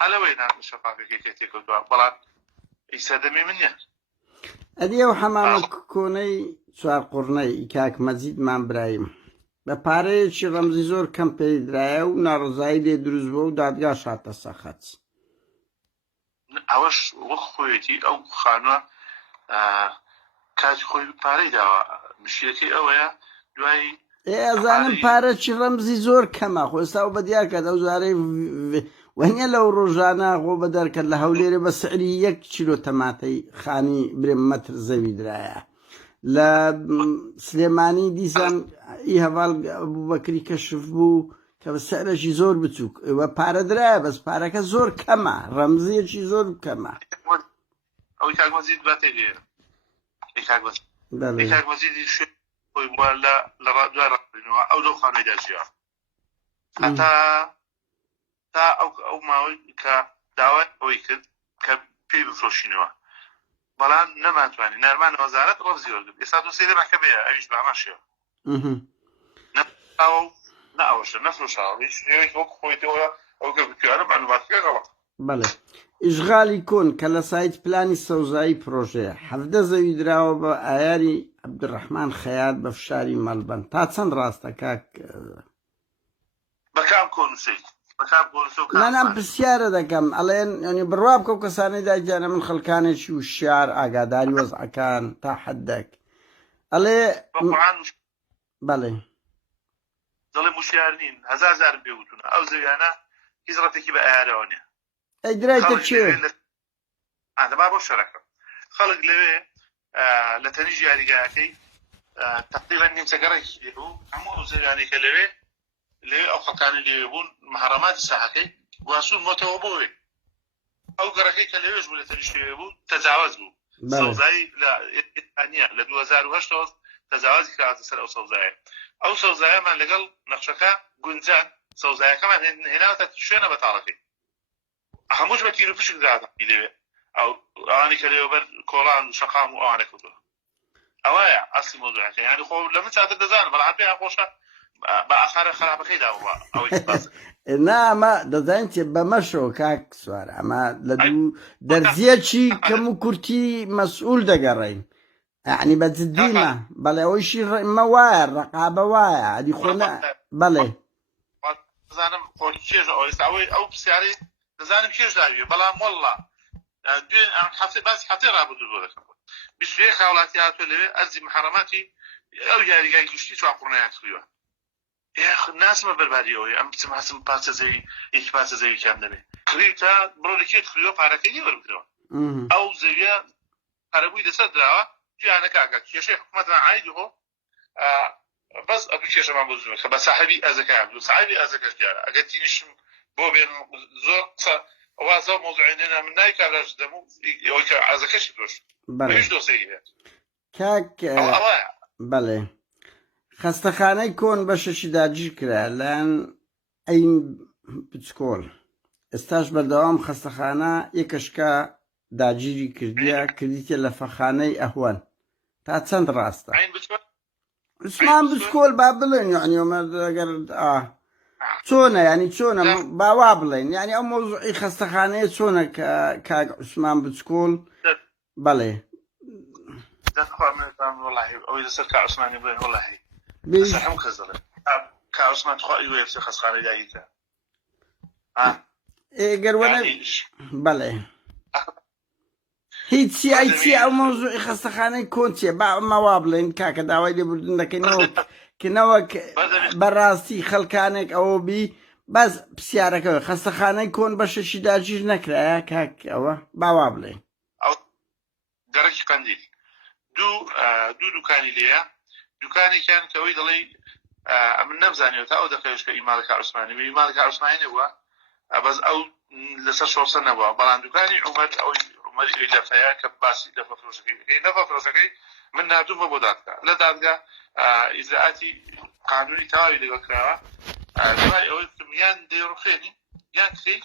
ئەلەوەی شەفافەکەی تێکەوتووە بەڵام ئیسادەمی من نییە ئەدی ئەو حەمامە کۆنەی چوار قوڕنەی کاک مەجیدمان برایم بە پارەیەکی ڕەمزی زۆر کەم پێی درایە و ناڕزایی لێ دروست بووە و دادگا شاتە سەخەت ئەوەش وەک خۆیەتی ئەو خانووە کاتی خۆی پارەی داوە مشکلەکەی ئەوەیە دوای ئەزانم پارەی ڕەمزی زۆر کەمە خۆ ئێستا و بە دیار کە ئەو زارەی وەنیە لەو ڕۆژانە خۆ بە دەرکرد لە هەولێرە بە سعری 1 کیلۆ تەماتەی خانی برێم مەتر زەوی درایە لە سلێمانی دیسان ئی هەواڵ بەکری کەشف بوو کە بە سعرێکی زۆر بچووک وە پارە درایە بەس پارەکە زۆر کەمە ڕەمزیەکی زۆر کەمە ئەوی کاکمەزید باتێ لێ کاکمەزیدی شوێ خۆی بووە لە دوای ڕابنەوە ئەو لەو خانەی داژیا تا ئەو ماوەی کە داوای ئەوەی کرد کە پێی بفرۆشینەوە بەڵام نەماتوانین نەرمان وەزارەت ڕەمزی وەرگرت ئێستا دۆسێ دەماکە بێ ئەویش بە هەمان شێوە نەئەوەشە نەفرۆشاوە هیچ شێوەیەکی وەکو خۆیتەوە ئەو کە بتوانە معلوماتەکە غەڵەت بەڵێ ئیشغالی کۆن کە لە سایت پلانی سەوزایی پرۆژەیە 17 زەوی دراوە بە ئایاری عەبدوڕەحمان خەیات بە فشاری مەڵبەند تا چەند ڕاستە کاک بەکام کۆنووسیت نانام پرسیارە دەکەم ئەڵێن ینی بڕوا بکە و کەسانەی داگیانە من خەڵکانێکی وشیار ئاگاداری وەزعەکان تا حەدێک ئەڵێ بەڵێ دەڵێ وشیار نین هەزار جارم پێوتونە ئەو زەویانە هیچ ڕەتێکی بە ئایارەوە ئەی درایتە چێ دەبا بۆ شەرەکە خەڵک لەوێ لە تەنیژ یاریگاکەی تقریبا نیمچەگەڕێکی لێبوو هەموو ئەو زەویانەی کە لەوێ ئەو خەڵکانی لێوێ بوون محرەماتی ساحەکەی گواسوون بۆتەوە بۆوێ ئەو گەڕەکەی کە لەوێش بوو لە تەنیش لێوێ بوو تەجاوز بوو سەوزایی لە ئیسپانیا لە 2008 تەجاوزی کاتە سەر ئەو سەوزایە ئەو سەوزایەمان لەگەڵ نەخشەکە گونجان سەوزایەکەمان هێناوەتە شوێنە بەتاڵەکەی هەمووش بە تیر و پشک دادەی لەوێ ئەو ئەوانی کە لێوەبەر کۆڵان و شەقام و ئەوانە کردووە ئەوەیە ئەسلی مۆزوعەکە یانی خۆ لە من چاتر دەزانم بەڵام پێیان خۆشە بە ئاخارە خراپەکەی داوە ئەوەی نا ئەمە دەزانین چێ بەمەشەوە کاک سوارە ئەمە لە دوو دەرزیەکی کەم و کورتی مەسئول دەگەڕین یعنی بە جددیمە بەڵێ ئەوەیشی مە وایە ڕقابە وایە ئەدی خۆنا بەڵێ دەزانم خۆچێژ ئەوەی ئەو پرسیارەی دەزانم کێش داویە بەڵام وەڵڵا دوێن هەفتەی باسی هەفتەی ڕابردوو بۆ دەکەم 21 خاوڵاتی هاتووە لەوێ ئەرزی محرەماتی ئەو یاریگای گشتی چاقوڕنەیان کردووە ناسمە بەرباریەوەی ئەم بچم هەستم پاسە زەوی یەکی پاسە زەوییان دەنێ کڕی تا بڕۆ لەکێت کڕیوە پارەکەی وەربگرەوە ئەو زەویە پارەبووی دەسەر دراوە تویانە کاکە کێشەی حکوومەتمان عایدی هۆ بەس ئەو کێشەمان بۆ زوومە کە بە ساحەبی ئەزەکەیان بوو ساحەبی ئەزەکەش دیارە ئەگەر تینیشم بۆ بێن زۆر قسە ئەوازە مۆزوعێنێنە من نای کابراش دەموو ئەوەی کە ئازەکەشی دۆش هیچ دۆسەی هەیە کاک بەڵێ خەستەخانەی کۆن بەشەشی داگیر کرا لەن ئەین پچکۆڵ ئێستاش بەردەوام خەستەخانە یەکەشکە داگیری کردیە کردیتە لە فەخانەی ئەهوەن تا چەند ڕاستە عوسمان بچکۆڵ با بڵێن یعنی ئەگەر چۆنە ینی چۆنە باوا بڵێن یعنی ئەو مۆزوعی خەستەخانەیە چۆنە کاک عوسمان بچکۆڵ بەڵێ ئەوەی لەسەر کا عوسمانی بڵێن وەڵاهی هەموو کەس دەڵێن کا عوسمان خۆی وێ خەستەخانەی داگیرکە ئێگەروەنە بەڵێ هیچی ئەیچی ئەو مۆزوعی خەستەخانەی کۆن چیە با ئەمەوا بڵێن کاکە داوای لێبوردن دەکەینەوە کەنەوەک بەڕاستی خەڵکانێک ئەوە بی باز پرسیارەکەوە خەستەخانەی کۆن بەشەشی داگیر نەکرایە کاک ئەوە باوا بڵێن گەڕێکی قەندیل دوو دوکانی لێیە دوکانێکیان کەەوەی دەڵێ من نەمزانێت تا ئەو دەکەوێت کە ئیماڵەکە عوسمانی ئیماڵەکە عوسمانی نەبووە بەس ئەو لەسەر شۆسە نەبووە بەڵام دوکانی عومەر ئەوەی عومەری لەفەیە کە باسی نەفەفرۆشەکەی من ناتوومە بۆ دادگا لە دادگا ئیجراعاتی قانونی تەواوی لەگەڵ کراوە دوای ئەوەی یان دەیڕوخێنی یان کڕی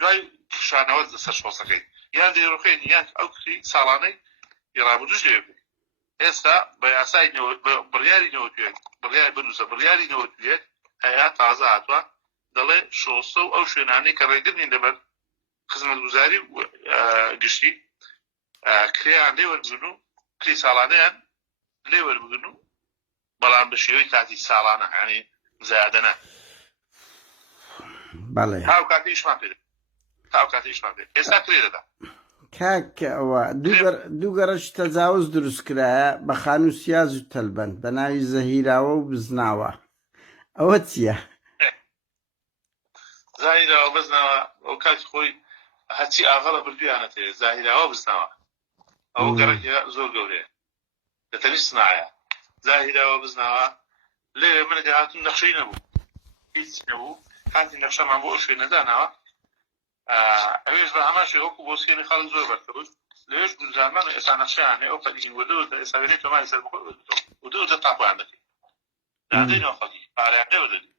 دوای کشانەوە لەسەر شۆسەکەی یان دەیڕوخێنی یان ئەو کڕی ساڵانەی ڕابردوش لێ بێت ئێستا بە یاسای بڕیاری نەوەتوێت بڕیاری بنووسە بڕیاری نەوەتوێت هەیە تازە هاتووە دەڵێ شۆستە و ئەو شوێنانەی کە ڕێگرنین لەبەر خزمەتگوزاری گشتی کریان لێ وەربگرن و کری ساڵانەیان لێ وەربگرن و بەڵام بە شێوەی کاتی ساڵانە یعنی زیادەنە بەڵێ هاو کاتی ئیشمان پێ هاو کاتی ئیشمان پێ ئێستا کرێ دەدا کاک ئەوە دوو گەڕەش تەجاوز دروست کرایە بە خانووسیاز و تەلبەند بە ناوی زەهیراوە و بزناوە ئەوە چییە؟ زاهیراوە بزناوە ئەو کاتی خۆی هەچی ئاغەڵە بردویانەتێ زاهیراوە بزناوە ئەو گەڕێکە زۆر گەورەیە دەتەنیشت سنایە زاهیراوە بزناوە لێوێ منەکە هاتون نەخشەی نەبوو هیچ نەبوو کاتی نەخشەمان بۆ ئەو شوێنە داناوە ئەوێش بە هەمان شێوە وەکو بۆسکێنی خەڵک زۆر بەرکەوت لەوێش گونجانمان و ئێستا نەخشەیانێ ئەو فەرقی وەدەوتە ئێستا وێنەی تۆمانی سەر بخۆی وەدەوتەوە وەدەوتە تاقویان دەکەی دادەینەوە خەڵکی پارەیان لێ وەدەدەی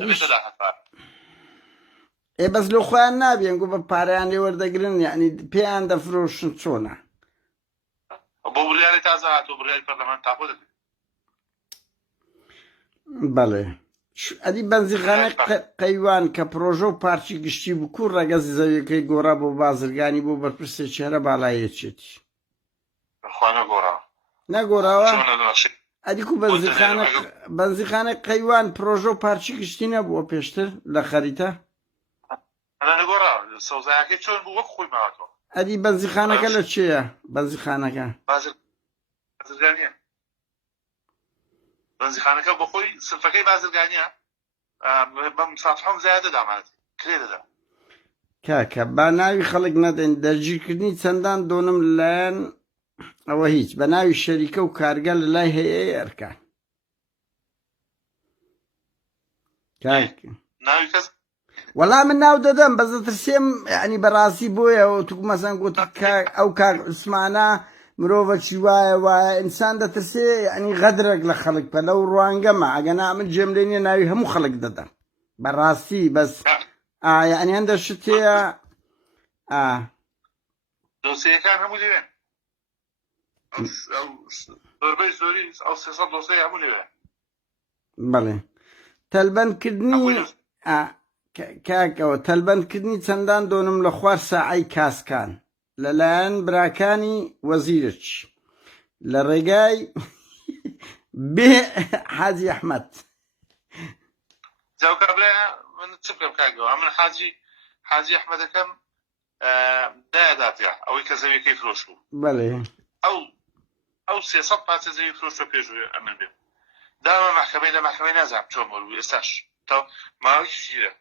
دەبێتە داهات پارە بەس لە خۆیان نابێن گو بە پارەیان لێ وەردەگرن یعنی پێیان دەفرۆشن چۆنە بۆ بڕیاری تازە هاتووە بڕیاری پەرلەمان تاقۆ دەکەی بەڵێ ئەدی بەنزیخانە قەیوان کە پرۆژە و پارچی گشتی بکوو ڕەگەزی زەویەکەی گۆڕا بۆ بازرگانی بۆ بەرپرسێکی هەرە باڵایەچێتی خوانە گۆڕاوە نەگۆڕاوە ئەدیکو بەنزیخانە قەیوان پرۆژە و پارچی گشتی نەبووە پێشتر لە خەریتە نەگۆڕاوە سەوزایەکەی چۆن بوو وەک خۆی ماوەتەوە ئەدی بەنزیخانەکە لە چێیە بەنزیخانەکە بازرگانیە بەنزیخانەکە بۆ خۆی سنفەکەی بازرگانیە بە مسافحەم زیادە دامات کرێ دەدا کاکە با ناوی خەڵک نەدەین دەرگیرکردنی چەندان دۆنم لەلایەن ئەوە هیچ بە ناوی شەریکە و کارگە لە لای هەیە ئەرکان ناوی کەس وەڵام من ناو دەدەم بەس دەترسێم ینی بەڕاستی بۆیە تو مەسەن گوت ئەو کاک عوسمانە مرۆڤێکی وایە ئینسان دەترسێ ینی غەدرێک لە خەڵک پە لەو ڕوانگەمە ئەگەنا من جێم لێ نییە ناوی هەموو خەڵک دەدەم بەڕاستی بەس ینی هەندە شت هەیە دۆسیەکان هەموو لێوێن زۆربەی زۆری ئەو 300 دۆسەی هەموو لێوێن بەڵێ تەلبەندکردنی کاکەوە تەلبەندکردنی چەندان دۆنم لە خوار ساعەی کاسکان لەلایەن براکانی وەزیرچ لە ڕێگای بێ حاجی ئەحمەد جاوکە بڵێ من چ بکەم کاکەوە من حاجی ئەحمەدەکەم دایەداتیا ئەوەی کە زەویەکەی فرۆش بوو بەڵێ ئەو 300 پارچە زەوی فرۆشتە پێشوێ ئەمن بێ دامە مەحکەمەی لە مەحکەمەی نازانم چۆن وەربوو ئێستاش ماوەیەکی ژیرە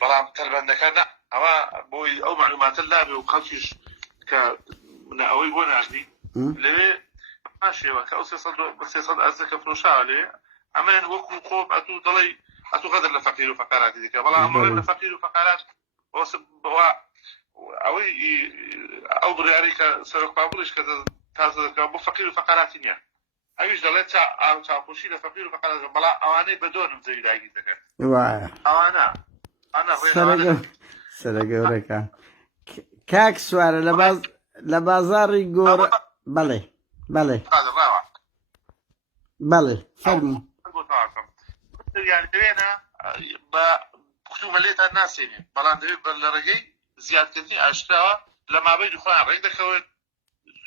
بەڵام تەلبەندەکە ئەوە بۆی ئەو معلوماتە لابێ و خەڵکیش کە ئەوەی بۆ ناردی لەوێ شێوە کە ئەو 300 ئەزەکە فرۆشاوە لێ ئەمەن وەکو خۆم ئەتوو دەڵی ئەتوو غەدر لە فەقیر و فەقاراتی دیکە بەڵام ئەمە لە فەقیر و فەقارات بەوا ئەوەی ئەو بڕیاری کە سەرۆک پابووریش کە تازە دەکەوە بۆ فەقیر و فەقاراتی نییە ئەویش دەڵێت چاوپۆشی لە فەقیر و فەقارات بەڵام ئەوانەی بە دۆنم زەوی داگیر دەکەن ئەوانە سەرە گەورەکە کاک سوارە لە بازاڕی گۆڕە بەڵێ فەرموو دوێنە بە کوتومە لێتان ناسێنێ بەڵام دەوێت بەر لە ڕێگەی زیادکردنی ئاشکراوە لە مابەی خۆیان ڕێک دەکەوێت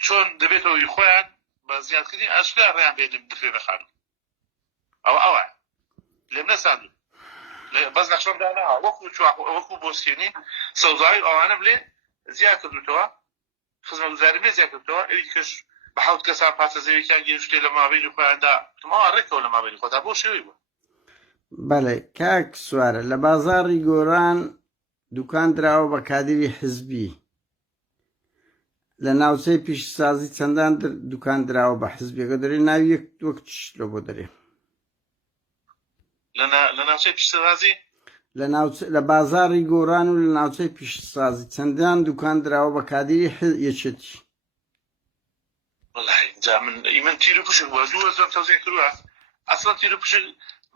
چۆن دەبێتەوەی خۆیان بە زیادکردنی ئاشکرا ڕێیان بێنن بخرێنە خانوو ئەوە لێم نەساندوو بەس نەخشەم داناوە وەکو بۆسکێنی سەوزاوی ئەوانە بڵێ زیاد کردوتەوە خزمەتگوزاری بێ زیاد کردوتەوە ئەوی کەش بە 7 کەسان پارچە زەویەکیان گەیشتێ لە مابەی خۆیاندا تماوە ڕێکەوە لە مابەی خۆتا بۆ شێوەی بوو بەڵێ کاک سوارە لە بازاڕی گۆران دوکان دراوە بە کادری حزبی لە ناوچەی پیشسازی چەندان دوکان دراوە بە حزبیەکە دەرێ ناوی وەک لە بۆ دەرێ لە ناوچەی پیشسازی لە بازاڕی گۆران و لە ناوچەی پیشسازی چەندان دوکان دراوە بە کادری یەکێتی من تیر و پوشک بووە دوو زۆر تەوزیع کردووە ئەسڵەن تیر و پوشک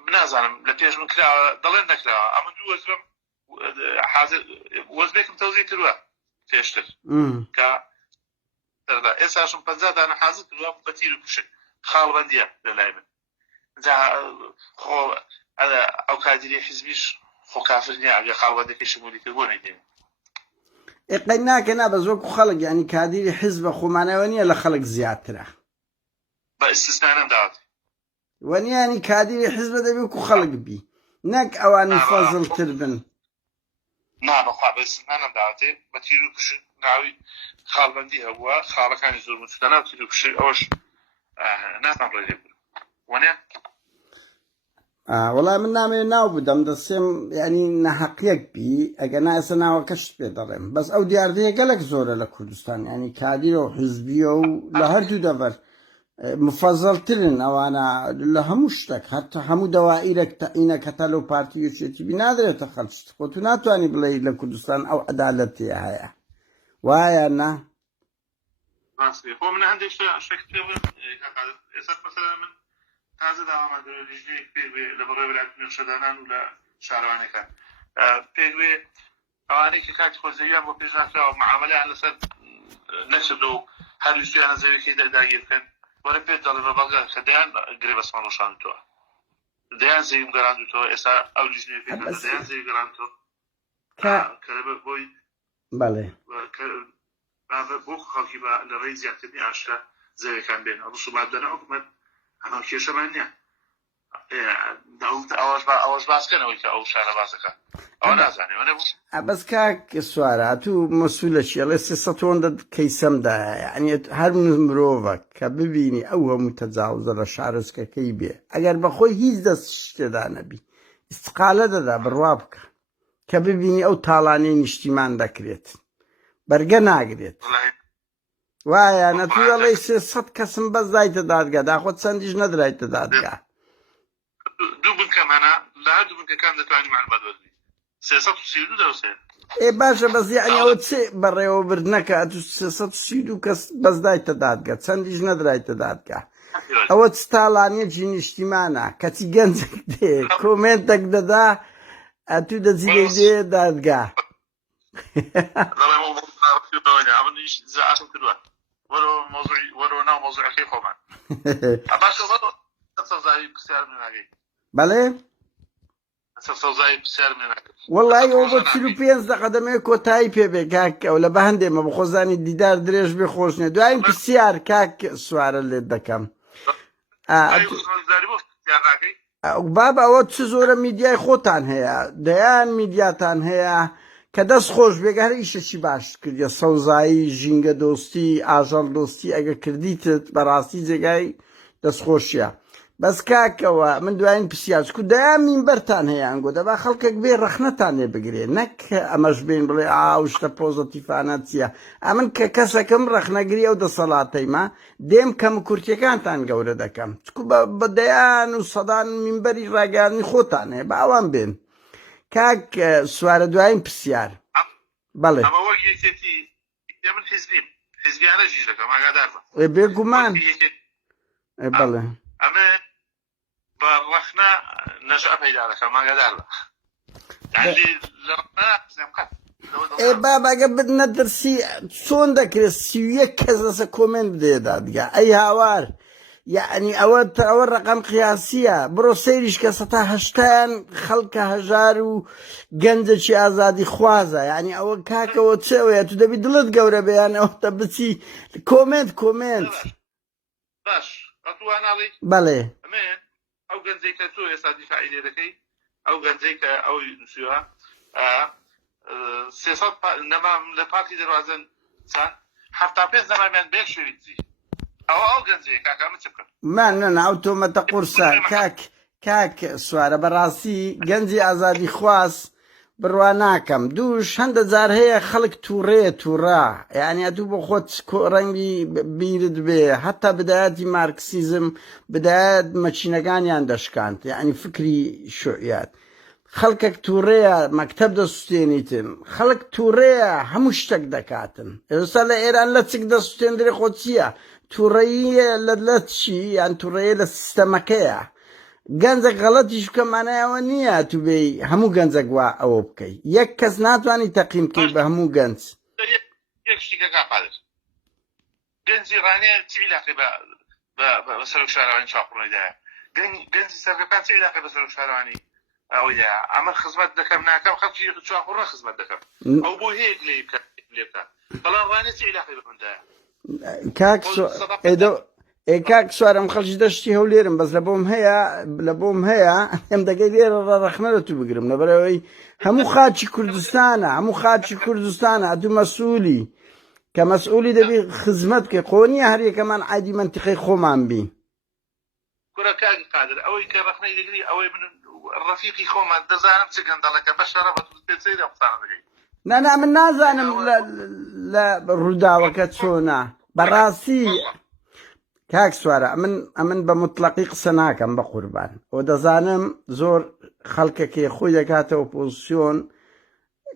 بنازانم لە پێش من کراوە دەڵێن نەکراوە ئەمە دوو وەزرم وەزبێکم تەوزیع کردووە پێشتر کە ئێستاشم 50 دانە حازر کردووە بە تیر و پوشک خاڵبەندیە لەلای من خۆ ئەو کادری حیزبیش خۆ کافر نییە ئەگە خاڵبەندەکەی شمولی کرد بۆ نەیدێن ئێقەی ناکە نا بە زۆکو خەڵک ینی کادری حیزبە خۆمانەوە نییە لە خەڵک زیاترە بە ئیستیسنانم داوات وەنیانی کادری حیزبە دەبێ وەکو خەڵک بی نەک ئەوانی فەزڵتر بن نابخوا بەسمانم داواتێ بە تیر و پشت ناوی خاڵبەندی هەبووە خاڵەکانی زۆر مچکە ناو تیر و پشت ئەوەش ناتان ڕێ وانێ وەڵام من نامێ ناو بودەم دەسێم ینی نەحەقیەک بی ئەگە نایسە ناوەکەشت پێ دەڕێم بەس ئەو دیاردەیە گەلک زۆرە لە کوردستان ینی کادیرە و حزبیە و لە هەردوو دەبەر مفەزەڵترن ئەوانە لە هەموو شتێک هەتا هەموو دەوائیرێک تەعینەکە تا لەو پارتیەکێتی بی نادرێتە خەلشت خۆ تو ناتوانانی بڵێ لە کوردستان ئەو عەدالەتێ هەیە وایە نا خۆ من هەندێک شتێک پێ ئێستا مەسەلا من تازە داوامە لیژنەیەک پێ لە بەڕێ ویلایەتە نەخشەدانان و لە شارەوانەکان پێوێ ئەوانەی کە کاتی خۆزەویان بۆ پێش ناکراوە معاملەیان لەسەر نەکردو و هەرویستیانە زەویەکەی دەرداگیر بکەن وەرە پێت دەڵێ بە بەڵگە کە دەیان گرێ بەسمان ڕۆشاندوتەوە دەیان زەویم گەڕاندوتەوە ئێستا ئەو لیژنەیە پێ دەیان زەوی گەڕاندوتەوە کە بۆی بەڵێ بۆ خەڵکی بە لە ڕێی زیاترنی ئاشکا زەویەکان بێن ڕسوماتدەنە حکومەت ئەمە کێشەمان نییە ئەوەش باسکەنەوەی کە ئەو شارە بازەکە ئەوە نازانێ بەس کاک سوارە تو مەسوولە چیەڵێ 300 کەیسەمدایە یعنی هەر مرۆڤە کە ببینی ئەو هەموو تەجاوزە لە شارۆچکەکەی بێ ئەگەر بەخۆی هیچ دەست شتێدا نەبی استقالە دەدا بڕوا بکە کە ببینی ئەو تاڵانەی نیشتیمان دەکرێت بەرگە ناگرێت وایە نەتووەڵی 300 کەسم بەس دایتە دادگا داخۆت چەندیش نەدرایتە دادگا دوو بنکەمانە لە هەردوو بنکەکان دەتوانانی معلومات وەرگری 332 دەوسێت باشە بەس یعنی ئەوە چێ بەڕێوەبردنەکە تو 332 کەس بەس دایتە دادگا چەندیش نەدرایتە دادگا ئەوە چ تاڵانیەکی نیشتیمانە کەچی گەنجێک دێ کۆمنتێک دەدا ئەتوو دەچی دێ دادگا وەرەوە ناو مۆزوعەکەی خۆمان بەڵێ وەڵی ئەو بە 45 دقە دەمێ کۆتایی پێبێ کاک ئەو لە بە هەندێمە بە خۆزانی دیدار درێژ بێ خۆش نیە دوایین پرسیار کاک سوارە لێت دەکەم باب ئەوە چ زۆرە میدیای خۆتان هەیە دەیان میدیاتان هەیە کە دەست خۆش بێگە هەر ئیشەکی باش کردە سەوزایی ژینگە دۆستی ئاژەڵ دۆستی ئەگە کردیتت بەڕاستی جێگای دەستخۆشیە بەس کاکەوە من دوایین پرسیارچکو دەیان مینبەرتان هەیە ئەنگۆ دەبا خەڵکێک بێ ڕەخنەتان لێ بگرێ نەک ئەمەش بێن بڵێ شتە پۆزەتیفانە چییە ئەمن کە کەسەکەم ڕەخنەگری ئەو دەسەڵاتەیمە دێم کەم کورتیەکانتان گەورە دەکەم چکو بە دەیان و سەدان مینبەری ڕاگەاندنی خۆتان هەیە بە ئەوان بێن کاک سوارە دوایین پرسیار بەڵێ بێگومان بەڵێ ئەمە بە ڕەخنە نەژا پەیدا دەکەم ماگەدار بە باباگە بت نەدرسی چۆن دەکرێت 31 کەس دەسە کۆمنت بدێ دادگا ئەی هاوار یعنی ئەوە ڕقم قیاسیە بڕۆ سەیریش کە 180 خەڵکە هەژار و گەنجێکی ئازادی خوازە یعنی ئەوە کاکەوە چێوەیە تو دەبی دڵت گەورە بەیان ئەوتە بچی کۆمنت باش ئەتواناڵی بەڵێ ئەو گەنجەی کە تۆ ئێستا دیفاعی لێ دەکەی ئەو گەنجەی کە ئەوی نووسیوە 300 نەمام لە پارتی دەواازن چەند 75 نەمامیان بێک شوێتی ئەو گەنجەیە کاکەمە چ بکەم من نەناو تۆمەتە قورسە کاک سوارە بەڕاستی گەنجی ئازادی خواست بڕوا ناکەم دووش هەندە جار هەیە خەڵک تووڕا یعنی دوو بۆ خۆت ڕەنگی بیرت بێ هەتا بدایەتی مارکسیزم بدایەت مەچینەکانیان دەشکاند یعنی فکری شوعیات خەڵکێک تووڕەیە مەکتەب دەسوستێنیتن خەڵک تووڕەیە هەموو شتێک دەکاتن ئێستا لە ئێران لە چک دەسوستێندرێ خۆ چییە تووڕەیە لە چی یان تووڕەیە لە سیستەمەکەیە گەنجێک غەڵەتیش بکەمانایەوە نییە تو بێ هەموو گەنجێک وا ئەوە بکەی یەک کەس ناتوانانی تەقیم بکەی بە هەموو گەنج گەنجی ڕانەیە چی علاقەی بە سەرۆک شارەوانی چاقڕۆیدایە گەنجی سەرەکەتان چی علاقەی بە سەرۆک شارەوانی ئەوەیە ئەمە خزمەت دەکەم ناکەم خەڵکی چاقڕە خزمەت دەکەم ئەو بۆ هەیە لێ بکە بەڵام ڕانە چی علاقەی بە مندایە کاک کاک سوارم خەڵکی دەشتی هەولێرم بەس لە بۆم هەیە ئەم دەگەی لێرە ڕەخنە لە تو بگرم لەبەرەوەی هەموو خاچی کوردستانە ئەتو مەسئولی کە مەسئولی دەبی خزمەت کە قۆنیە هەر یەکەمان عادی منتیقەی خۆمان بین کورە کاکی قادر ئەوەی کە ڕەخنەی دەگری ئەوەی من ڕەفیقی خۆمان دەزانم چ گەندەڵەکە بەشەرە بە پێچەی دە قسانە دەگەی نانا من نازانم لە ڕووداوەکە چۆنە بەڕاستی کاک سوارە ئەمن بە مطلقی قسە ناکەم بە قوربان ئەو دەزانم زۆر خەڵکەکێ خۆی دەکاتە ئۆپۆزیسیۆن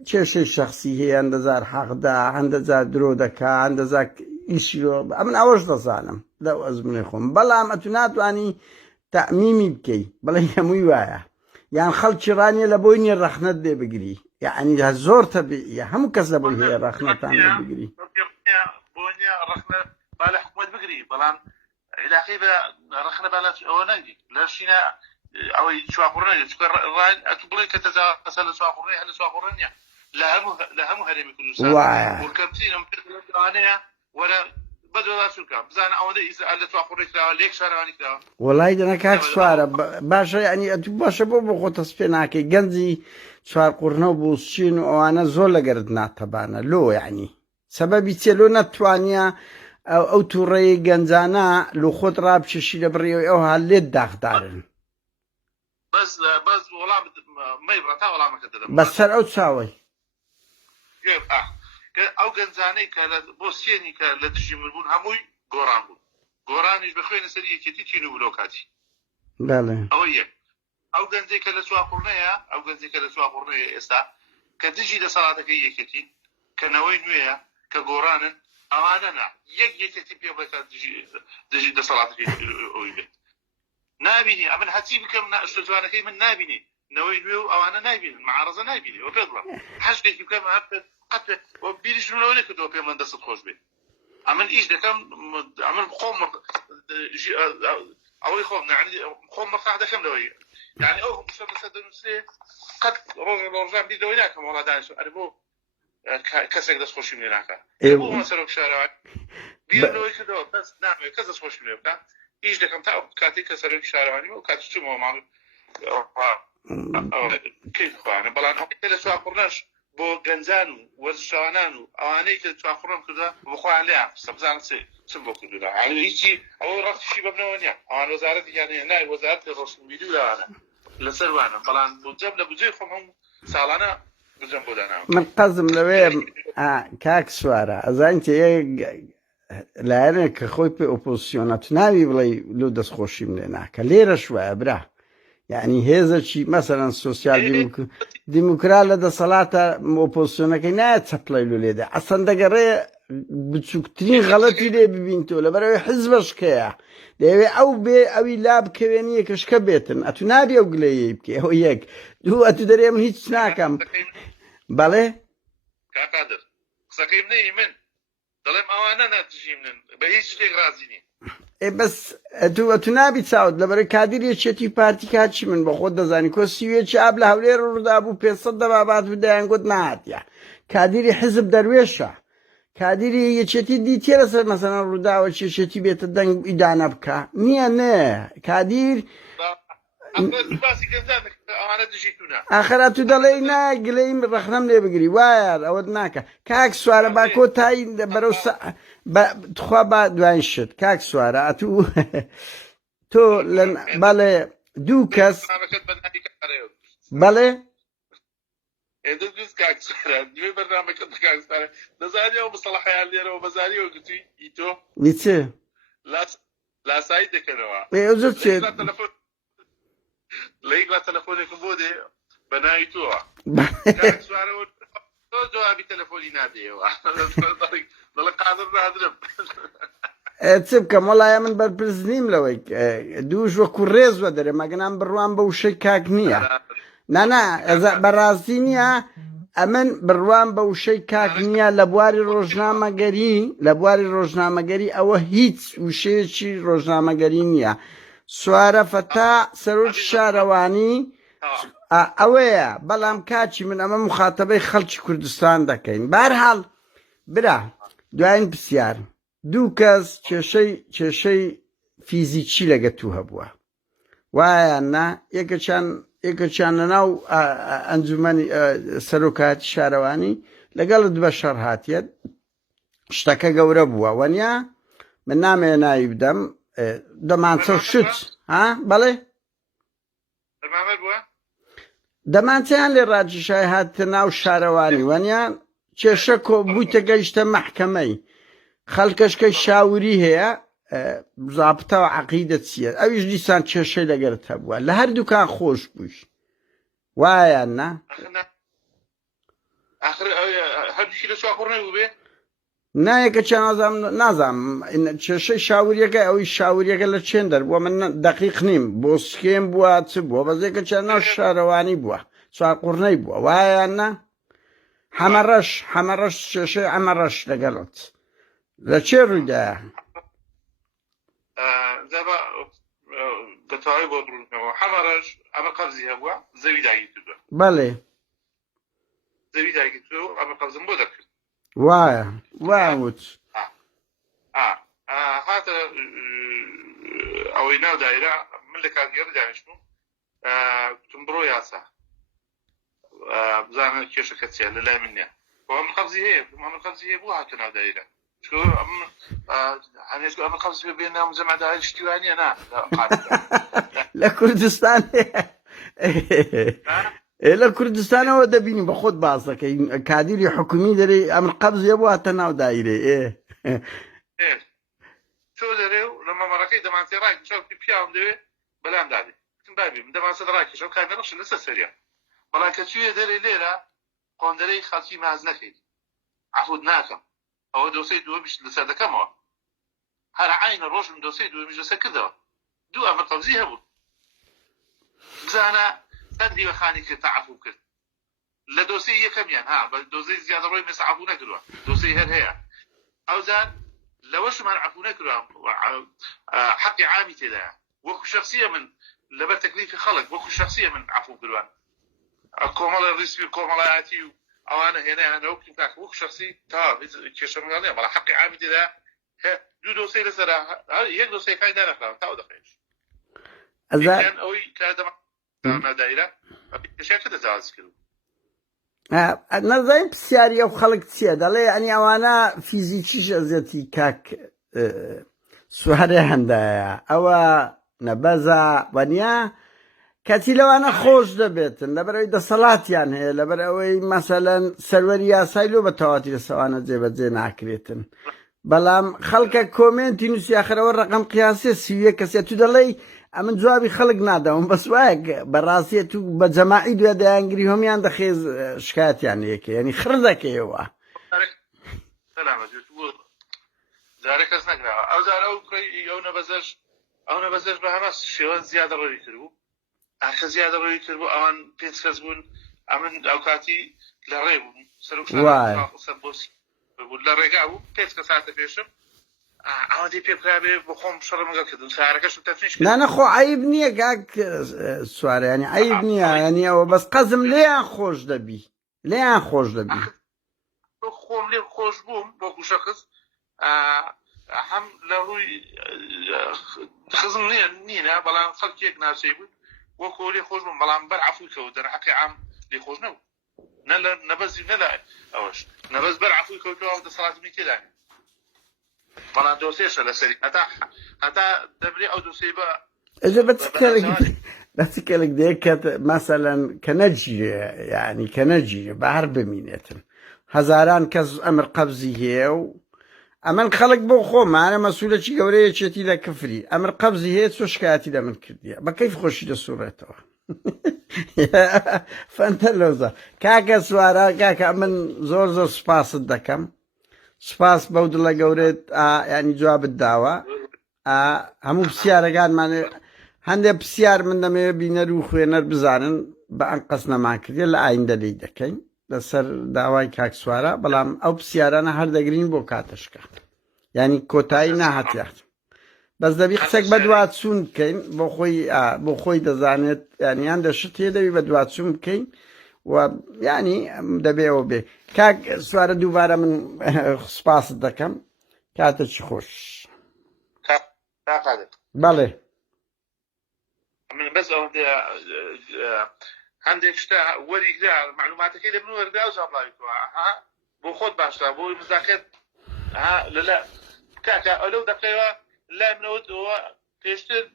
کێشەی شەخسی هەیە هەندەزار حەقدا هەندەجار درۆ دەکا هەندەزار ئیشیۆ من ئەوەش دەزانم لەو ئەزمونەی خۆم بەڵام ئەتو ناتوانی تەعمیمی بکەی بڵێ هەمووی وایە یان خەڵکی ڕانیە لە بۆی نیە ڕەخنەت لێ بگری یعنی زۆر تەبیعیە هەموو کەس لە بۆی هەیە ڕەخنەتان لێ بگری بۆنیە ڕەخنە با لە حکومەت بگری بەڵام علاقەی بە ڕەخنە با ئەوە نەگی لەشینە ئەوەی چواقڕە ئەتو بڵێ کە تەجاوزە لە چواقڕێ هەل لە چواقڕە نییە لە هەموو هەرێمی کوردستان وەکەمترینم پێوانەیە وەرە بەدوڵات چونکە بزانە ئەوەندە ئیزرائیل لە چواقڕێ کراوە لێک شارەوانی کراوە وەڵای دەنا کاک سوارە باشە ینی ئەتو باشە بۆ خۆ تەسپێ ناکەی گەنجی چوارقوڕنەوە بۆچین و ئەوانە زۆر لەگەرت ناتەبانە لۆ یعنی سەبەبی چێ لۆ نەتوانیە ئەو تووڕێی گەنجانە لۆ خۆت ڕابچێشی لە بڕێەوەی ئەو هەڵ لێت داغدارن بەس وەڵام مەیبڕە تا وەڵامەکە دەدەم بەسەر ئەو چاوەی ئەو گەنجانەی کە بۆ سێنی کە لە دژی مربوون هەمووی گۆڕان بوو گۆڕانیش بەخوێنە سەر یەکێتی تین و بلۆکاتی ئەوە یەک ئەو گەنجەی کە لە چواقڕنەیە ئەو گەنجەی کە لە چواقڕنەیە ئێستا کە دژی دەسەڵاتەکەی یەکێتی کەنەوەی نوێیە کە گۆڕانن ئەوانە نا یەکێتی پێ بڵێت دژی دەسەڵاتەکەی ئەوی بێت نابینی ئەمن هەچی بکەم شتوانەکەی من نابینی نەوەی نوێ و ئەوانە نابینن معارەزە نابینی وە پێ بڵم هەشتێکی بکەم قەت بیریشمەوە نەکردەوە پێ من دەست خۆش بێت ئەمن ئیش دەکەم ئەمن خۆم ئەوەی خۆم مەفاح دەکەم لەوەی یعنی ئەو شە بەسەر دەنووسێ قەت ڕۆژان بیردەوەی ناکەم وەڵا دانیش ئەرێ بۆ کەسێک دەست خۆشیم لێ ناکات بۆ مەسەرۆک شارەوە بیرەوەی کردەوە کەس نامێت کەس دەست خۆشیم لێ بکات ئیش دەکەم تا کاتێک کە سەرۆکی شارەوانی و کاتی چوومەوە ماڵ کەی خوانە بەڵام ئەوەی لە چواقڕنەش بۆ گەنجان و وەرزشەوانان و ئەوانەی کە چواقڕۆم کردە بخۆیان لێیان قسە بزانن چم بۆ کردووە هیچی ئەوە ڕەختشی بە بنەوە نییە ئەوان وەزارەتی یانەیە نای وەزارەت لە ڕۆشنبیری و لەوانە لەسەر وانە بەڵام بجەم لە بجێ خۆم هەموو ساڵانە بجەم بۆ داناوە من قەزم لەوێ کاک سوارە ئەزان تێ لایەنێک کە خۆی پێ ئۆپۆزیسیۆنە تو ناوی بڵێ لۆ دەستخۆشیم لێ ناکە لێرەش وایە برا یعنی هێزەکی مەسەرەن سۆسیال دیموکرات لە دەسەڵاتە ئۆپۆزیسیۆنەکەی نایە چەپڵی لۆ لێدە ئەسەن دەگەڕێ بچووکترین غەڵەتی لێ ببین تۆ لەبەرەوەی حیزبەشکەیە دەیەوێ ئەو بێ ئەوی لا بکەوێنیە کەشکە بێتن ئەتو نابێ ئەو گلەیە بکە ئەو یەک دوو ئەتو دەرێ من هیچ ناکەم بەڵێ کاکادر قسەکەی منەی من دەڵێم ئەوانە ناتژی منن بە هیچ شتێک رازی نی بەس ئەتو نابی چاوت لەبەرەوەی کادر یەکێتی پارتی کاچی من بە خۆت دەزانی کۆ سیوێکی ئاب لە هەولێر ڕوودا بوو 500 دەبابات بدایان گوت نهاتیە کادری حزب دەروێشە کادری یەکێتی دیتێ لەسەر مەسەڵەن ڕووداوە چێشێتی بێتە دەنگ ئیدانە بکە نییە نێ کادیر ئاخرا تو دەڵێ ناگلەی ڕەخنەم لێ بگری وایە ئەوەت ناکە کاک سوارە با کۆتایی بەرەو تخوا با دوای شت کاک سوارە ئەتوو تۆ بەڵێ دوو کەس بەڵێ دوێ بەرنامەکە دەزانیەوە مستەڵەحیان لێرەوە بەزانیەوە گوتووی ئیتۆ ویچێ لاسایی دەکەنەوە زۆر چێت لەیک لە تەلەفۆنێکم بۆ دێ بە ناوی تۆوە جوابی تەلەفۆنی نادێەوە دەڵە قادر نادرم چ بکەم وەڵایە من بەرپرس نیم لەوەی دووش وەکو ڕێزوە دەرێ مەگەنام بڕوان بە وشەی کاک نییە نانا بەڕاستی نییە ئەمن بڕوان بە وشەی کاک نییە لە بواری ڕۆژنامەگەری ئەوە هیچ وشەیەکی ڕۆژنامەگەری نییە سوارە فەتا سەرۆکی شارەوانی ئەوەیە بەڵام کاچی من ئەمە مخاتەبەی خەڵکی کوردستان دەکەین بەرحاڵ برا دوایین پرسیار دوو کەس کێشەی فیزیکی لەگەتوو هەبووە وایاننا یەکەچیان لەناو ئەنجومەنی سەرۆکاتی شارەوانی لەگەڵت بەشەر هاتیەت شتەکە گەورە بووە وەنیا من نامەوێت ناوی بدەم دەمانچە و شت ها بەڵێ دەمانچەیان لێ ڕاجشای هاتە ناو شارەوانی وەنیان کێشە بوویتە گەیشتە مەحکەمەی خەڵکەشکەی شاوری هەیە زابتەوە عەقیدەت چییە ئەویش دیسان کێشەی لەگەرت هەبووە لە هەردووکان خۆش بوویش وایان نا هەردووشی لە چاخۆڕ نەبوو بێ نایەکە چ نازانم کێشەی شاوریەکە ئەوی شاوریەکە لە چێن دەربووە من دەقیق نیم بۆ سکێم بووە چ بووە بەزێکە چ ناو شارەوانی بووە چاقوڕنەی بووە وایان نا حەمەڕەش کێشەی ئەمەڕەش لەگەڵت لە چێ ڕوویدایە بەتەواوی بۆ دڕونەوە حەمەڕەش ئەمە قەبزی هەبووە زەوی داگی کردووە بەڵێ زەوی داگی کردووە ئەمە قەبزم بۆ دەکرد وایە وایوت هاتە ئەوەی ناو دایرە من لە کاتگەڕ دانیشتم گوتم بڕۆ یاسا بزانە کێشەکە چیە لە لای من نییە ئەمە قەبزی هەیە ئەمە قەبزی هەیە بۆ هاتە ناو دایرە هەنێش ئەمە قەبز بێ ناو جەمەداری شتیوانیە نا لە کوردستان لە کوردستانەوە دەبینی بە خۆت باس دەکەی کادیری حکومی دەرێ ئەمر قەبزیە بۆ هاتە ناو دایرێ چۆ دەرێ و لە مەمەڕەکەی دەمانچێ ڕاکێشاوتی پیاوم دەوێ بەلام دادێ بابی من دەمانچێت ڕاکێشەوە کامێڕەش لەسەر سەریە بەڵام کە چویە دەرێ لێرە قۆندەرەی خەڵکی ماز نەکەیت عەفوت ناکەم ئەوە دۆسەی دووەمیش لەسەر دەکەمەوە هەر عینە ڕۆژم دۆسەی دووەمیش لەسەر کردەوە دوو ئەمە قەبزی هەبوو بزانە چەند دیوەخانی کرد تەعەفو کرد لە دۆسەی یەکەمیان بە دۆزەی زیادە ڕۆی مەسە عەفو نەکردووە دۆسەی هەر هەیە ئەوزان لەوەشمان عەفو نەکردووە حەقی عامی تێدایە وەکو شەخسیە من لەبەر تەکلیفی خەڵک وەکو شەخسیە من عەفو کردووە کۆمەڵی ڕیسپی کۆمەڵایەتی و ئەوانە هێنایانەوە بکەم کاکە وەکو شەخسی تا کێشە مەگەڵ نییە بەڵام حەقی عامی تێدایە دوو دۆسەی لەسەرا یەک دۆسەیەکانی دانەخراوە تاوە دەخێنش ئەوەی کادەما دایرە کێشەکە دەجاواز کردو نەزانین پرسیاری ئەو خەڵک چییە دەڵێ ئەنی ئەوانە فیزیکیش ئەزیەتی کاک سوارێ هەندایە ئەوە نەبەزە وەنیا کەچی لەوانە خۆش دەبێتن لەبەرەوەی دەسەڵاتیان هەیە لەبەر ئەوەی مەسەلەن سەروەری یاسای لۆ بە تەواتی لەسەوانە جێبەجێ ناکرێتن بەڵام خەڵکە کۆمنتی نووسی ئاخرەوە ڕقم قیاسێ سیویە کەسێت تو دەڵێی ئەمن جوابی خەڵک نادەوم بەس وایە بەڕاستیەت و بە جەماعی دوێ دەیانگری هەمیان دەخێز شکایەتیان لێکە یعنی خڕ دەکەیەوە جارێ کەس نەکراوە ئەو جارە ئەو نەبەزەش بە هەمە شێوە زیادە ڕۆی کردبوو ئاخە زیادە ڕۆی کردبوو ئەوان پێنج کەس بوون ئەمن ئەو کاتی لە ڕێ بوون سەربوو لە ڕێگا بوو پێنج کەس هاتە پێشم ئەوەندی پێ بکرابێ بۆ خۆم شەڕمەگەڵ کردم سارەکەشم تەفنیش کرد نانەخۆ عیب نییە کاک سوارە ینی عیب نییە ینی ئەوە بەس قەزم لێیان خۆش دەبی لێیان خۆش دەبی خۆم لێ خۆش بووم بۆکو شەخص هەم لە ڕووی خزم نینە بەڵام خەڵکێک ناچەی بوو وەکو لێ خۆش بووم بەڵام بەر عەفوی کەوت دەرحەقی عام لێ خۆش نەبوو نەبەزی نەلا ئەوەش نەبەز بەر عەفوی کەوتەوە دەسەڵاتمی تێدانی بەڵام دۆسێشە لەسەری هەتا دەبرێ ئەو دۆسەی بە ئەجە بەچکەلێک دێکەت مەسەلەن کە نەگیرێ یعنی کە نەگیرێ بە هەر بمینێتن هەزاران کەس ئەمر قەبزی هەیە و ئەمن خەڵک بۆ خۆمانە مەسوولەکی گەورەیەکێتی لە کفری ئەمر قەبزی هەیە چۆ شکایەتی لە من کردیە بە کەیف خۆشی دەسوڕێتەوە فەنتە لۆزە کاکە سوارە کاکە من زۆر زۆر سوپاست دەکەم سپاس بەو دڵە گەورێت ینی جوابت داوە هەموو پرسیارەکانمانێ هەندێک پرسیار من دەمەوێت بینەر و خوێنەر بزانن بە ئەم قەس نەمان کردێ لە ئایندە لێی دەکەین لەسەر داوای کاک سوارە بەڵام ئەو پرسیارانە هەردەگرین بۆ کاتەشکە ینی کۆتایی ناهاتیاخت بەس دەبی قسەک بە دواتچوون بکەین بۆ خۆی دەزانێت یانیان دەشت هێدەوی بە دواتچوون بکەین و ینی دەبێەوە بێ کاک سوارە دووبارە من سپاست دەکەم کاتە چی خۆش بەڵێ من بس عندك شتا وري كذا معلوماتك كذا من ورد او صار ها بو خد باشا بو مذاكر ها لا كاكا لو دقيقه لا منود هو كيشتر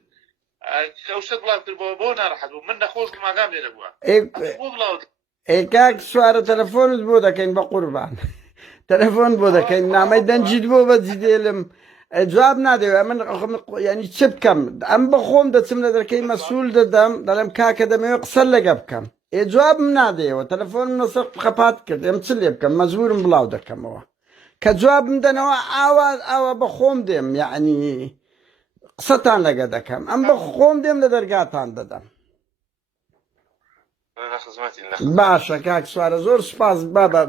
كوشت بلاط بو راح من نخوش ما قام لي ابوها بو بلاط کاک سوارە تەلەفۆنت بۆ دەکەین بە قوربان تەلەفۆن بۆ دەکەین نامەی دەنجید بۆ بەجدێلم جواب نادەوێ من ینی چ بکەم ئەم بەخۆم دەچم لە دەرکەی مەسوول دەدەم دەڵێم کاکە دەمەوێت قسە لەگە بکەم جوابم نادەیەوە تەلەفۆنم لەسەر خەپات کرد ئەم چ لێ بکەم مەجبورم بڵاو دەکەمەوە کە جوابم دەنەوە ئاوا بەخۆم دێم یعنی قسەتان لەگە دەکەم ئەم بەخۆم دێم لە دەرگاتان دەدەم باشە کاک سوارە زۆر سپاس بابە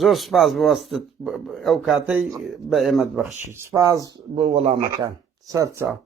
زۆر سپاس بوەستت ئەو کاتەی بە ئێمەت بەخشی سپاس بۆ وەڵامەکان سەرچاو